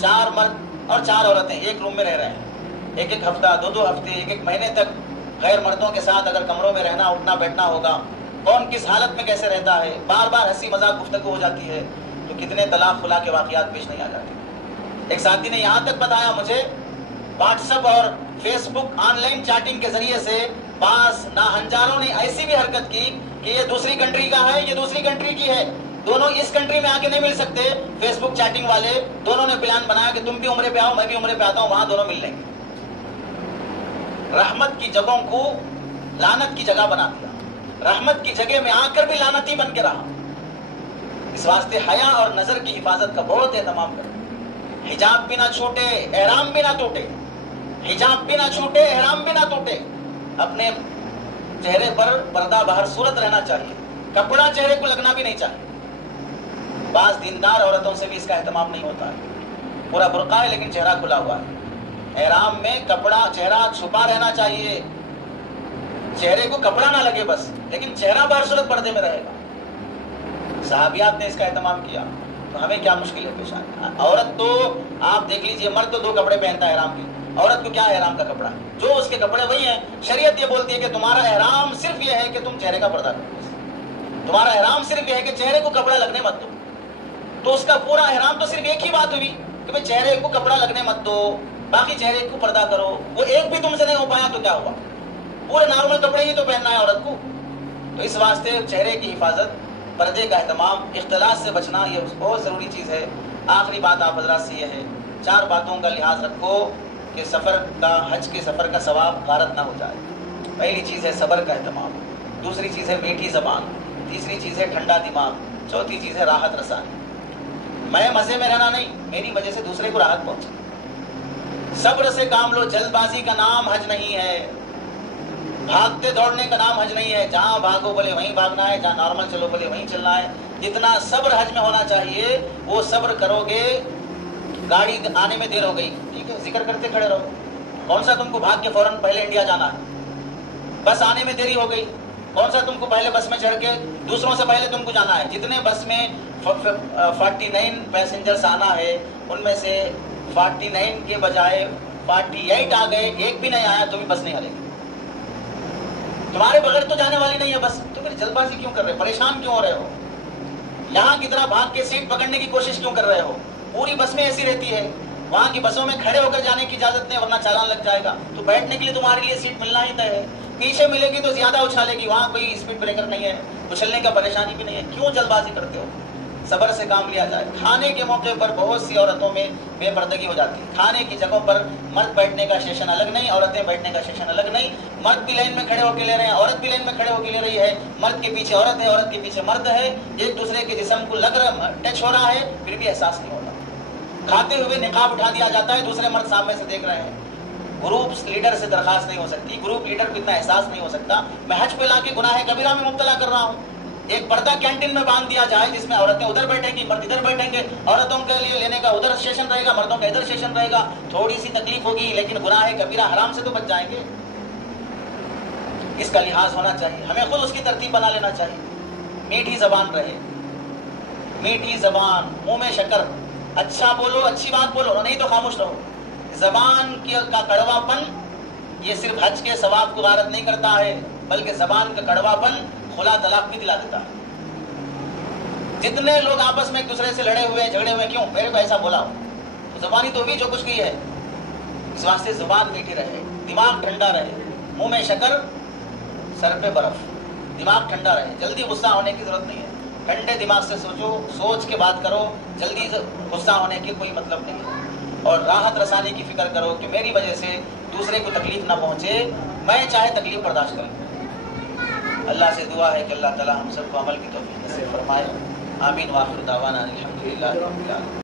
4 مرد اور 4 عورتیں ایک روم میں رہ رہے ہیں، ایک ہفتہ، 2 ہفتے، ایک مہینے تک غیر مردوں کے ساتھ اگر کمروں میں رہنا، اٹھنا بیٹھنا ہوگا، کون کس حالت میں کیسے رہتا ہے، بار بار ہنسی مذاق گفتگو ہو جاتی ہے تو کتنے طلاق خلا کے واقعات پیش نہیں آ جاتے۔ ایک ساتھی نے یہاں تک بتایا مجھے، واٹس ایپ اور Facebook online chatting کے ذریعے سے بعض ناہنجاروں نے ایسی بھی حرکت کی کہ یہ دوسری کنٹری کا ہے، یہ دوسری کنٹری کی ہے، دونوں اس کنٹری میں آ کے نہیں مل سکتے۔ فیس بک چیٹنگ والے دونوں نے پلان بنایا کہ تم بھی عمرے پہ آؤ، میں بھی عمرے پہ آتا ہوں، وہاں دونوں مل لیں گے۔ رحمت کی جگہوں کو لعنت کی جگہ بنا دیا، رحمت کی جگہ میں آ کر بھی لعنتی بن کے رہا۔ اس واسطے حیا اور نظر کی حفاظت کا بہت اہتمام کریں۔ حجاب بھی نہ چھوٹے، احرام بھی نہ ٹوٹے، حجاب بھی نہ چھوٹے، احرام بھی نہ ٹوٹے۔ اپنے چہرے پر پردہ بہر صورت رہنا چاہیے، کپڑا چہرے کو لگنا بھی نہیں چاہیے۔ بعض دیندار عورتوں سے بھی اس کا اہتمام نہیں ہوتا ہے، پورا برقع ہے لیکن چہرہ کھلا ہوا ہے۔ احرام میں کپڑا، چہرہ چھپا رہنا چاہیے، چہرے کو کپڑا نہ لگے بس، لیکن چہرہ بہر صورت پردے میں رہے گا۔ صحابیات نے اس کا اہتمام کیا تو ہمیں کیا مشکل ہے پیش آئی؟ عورت تو آپ دیکھ لیجئے، مرد تو 2 کپڑے پہنتا ہے احرام کے، عورت کو کیا احرام کا کپڑا؟ جو اس کے کپڑے وہی ہیں. شریعت یہ بولتی ہے کہ تمہارا احرام صرف یہ ہے کہ تم چہرے کا پردہ کرو. تمہارا احرام صرف یہ ہے کہ چہرے کو کپڑا لگنے مت دو. تو اس کا پورا احرام تو صرف ایک ہی بات ہوئی کہ بھائی چہرے کو کپڑا لگنے مت دو, باقی چہرے کو پردہ کرو. وہ ایک بھی تم سے نہیں ہو پایا تو کیا ہوا؟ پورے نارمل کپڑے ہی تو پہننا ہے عورت کو. تو اس واسطے چہرے کی حفاظت, پردے کا اہتمام, اختلاط سے بچنا یہ بہت ضروری چیز ہے. آخری بات آپ حضرات سے یہ ہے, 4 باتوں کا لحاظ رکھو کہ سفر کا, حج کے سفر کا ثواب غارت نہ ہو جائے. پہلی چیز ہے صبر کا اہتمام, دوسری چیز ہے میٹھی زبان, تیسری چیز ہے ٹھنڈا دماغ, چوتھی چیز ہے راحت رسانی. میں مزے میں رہنا نہیں, میری وجہ سے دوسرے کو راحت پہنچے. صبر سے کام لو. جلد بازی کا نام حج نہیں ہے, بھاگتے دوڑنے کا نام حج نہیں ہے. جہاں بھاگو بولے وہیں بھاگنا ہے, جہاں نارمل چلو بولے وہیں چلنا ہے. جتنا صبر حج میں ہونا چاہیے وہ صبر کرو گے. گاڑی آنے میں دیر ہو گئی, ٹھیک ہے, ذکر کرتے کھڑے رہو. کون سا تم کو بھاگ کے فوراً پہلے انڈیا جانا ہے؟ بس آنے میں دیری ہو گئی, کون سا تم کو پہلے بس میں چڑھ کے دوسروں سے پہلے تم کو جانا ہے؟ جتنے بس میں 49 پیسنجرز آنا ہے ان میں سے 49 کے بجائے 48 آ گئے, ایک بھی نہیں آیا تو بھی بس نہیں ہلے گی. تمہارے بغیر تو جانے والی نہیں ہے بس. تو پھر جلد بازی کیوں کر رہے, پریشان کیوں ہو رہے ہو؟ یہاں کی طرح بھاگ کے سیٹ پکڑنے کی کوشش کیوں کر رہے ہو؟ پوری بس میں ایسی رہتی ہے, وہاں کی بسوں میں کھڑے ہو کر جانے کی اجازت نہیں ورنہ چالان لگ جائے گا. تو بیٹھنے کے لیے تمہارے لیے سیٹ ملنا ہی طے ہے. پیچھے ملے گی تو زیادہ اچھالے گی, وہاں کوئی اسپیڈ بریکر نہیں ہے, اچھلنے کا پریشانی بھی نہیں ہے. کیوں جلد بازی کرتے ہو؟ صبر سے کام لیا جائے. کھانے کے موقع پر بہت سی عورتوں میں بے پردگی ہو جاتی ہے. کھانے کی جگہوں پر مرد بیٹھنے کا سیشن الگ نہیں, عورتیں بیٹھنے کا سیشن الگ نہیں. مرد بھی لائن میں کھڑے ہو کے لے رہے ہیں, عورت بھی لائن میں کھڑے ہو کے لے رہی ہے. مرد کے پیچھے عورت ہے, عورت کے پیچھے مرد ہے. ایک دوسرے کے جسم کو لگ رہا, ٹچ ہو رہا ہے, پھر بھی احساس نہیں ہوتا. کھاتے ہوئے نقاب اٹھا دیا جاتا ہے, دوسرے مرد سامنے سے دیکھ رہے ہیں. گروپ لیڈر سے درخواست نہیں ہو سکتی, گروپ لیڈر کو اتنا احساس نہیں ہو سکتا میں حج پہ لا کے گناہ کبیرہ میں مبتلا کر رہا ہوں. ایک پردہ کینٹین میں باندھ دیا جائے جس میں عورتیں ادھر بیٹھیں گی, مرد ادھر بیٹھیں گے. عورتوں کے لیے لینے کا ادھر سیشن رہے گا, مردوں کا ادھر سیشن رہے گا. تھوڑی سی تکلیف ہوگی لیکن گناہ کبیرہ حرام سے تو بچ جائیں گے. اس کا لحاظ ہونا چاہیے, ہمیں خود اس کی ترتیب بنا لینا چاہیے. میٹھی زبان رہے, میٹھی زبان, منہ میں شکر. اچھا بولو, اچھی بات بولو, نہیں تو خاموش رہو. زبان کا کڑوا پن یہ صرف حج کے ثواب کو غارت نہیں کرتا ہے بلکہ زبان کا کڑوا پن خلا طلاق بھی دلا دیتا ہے. جتنے لوگ آپس میں ایک دوسرے سے لڑے ہوئے جھگڑے ہوئے, کیوں؟ میرے کو ایسا بولا, تو زبانی تو بھی جو کچھ کی ہے. اس واسطے زبان میٹھی رہے, دماغ ٹھنڈا رہے, منہ میں شکر سر پہ برف. دماغ ٹھنڈا رہے, جلدی غصہ ہونے کی ضرورت نہیں ہے. ٹھنڈے دماغ سے سوچو, سوچ کے بات کرو, جلدی غصہ ہونے کی کوئی مطلب نہیں ہے. اور راحت رسانی کی فکر کرو کہ میری وجہ سے دوسرے کو تکلیف نہ پہنچے, میں چاہے تکلیف برداشت کروں. اللہ سے دعا ہے کہ اللہ تعالی ہم سب کو عمل کی توفیق نصیب فرمائے. آمین. واخر دعوانا الحمدللہ رب العالمین.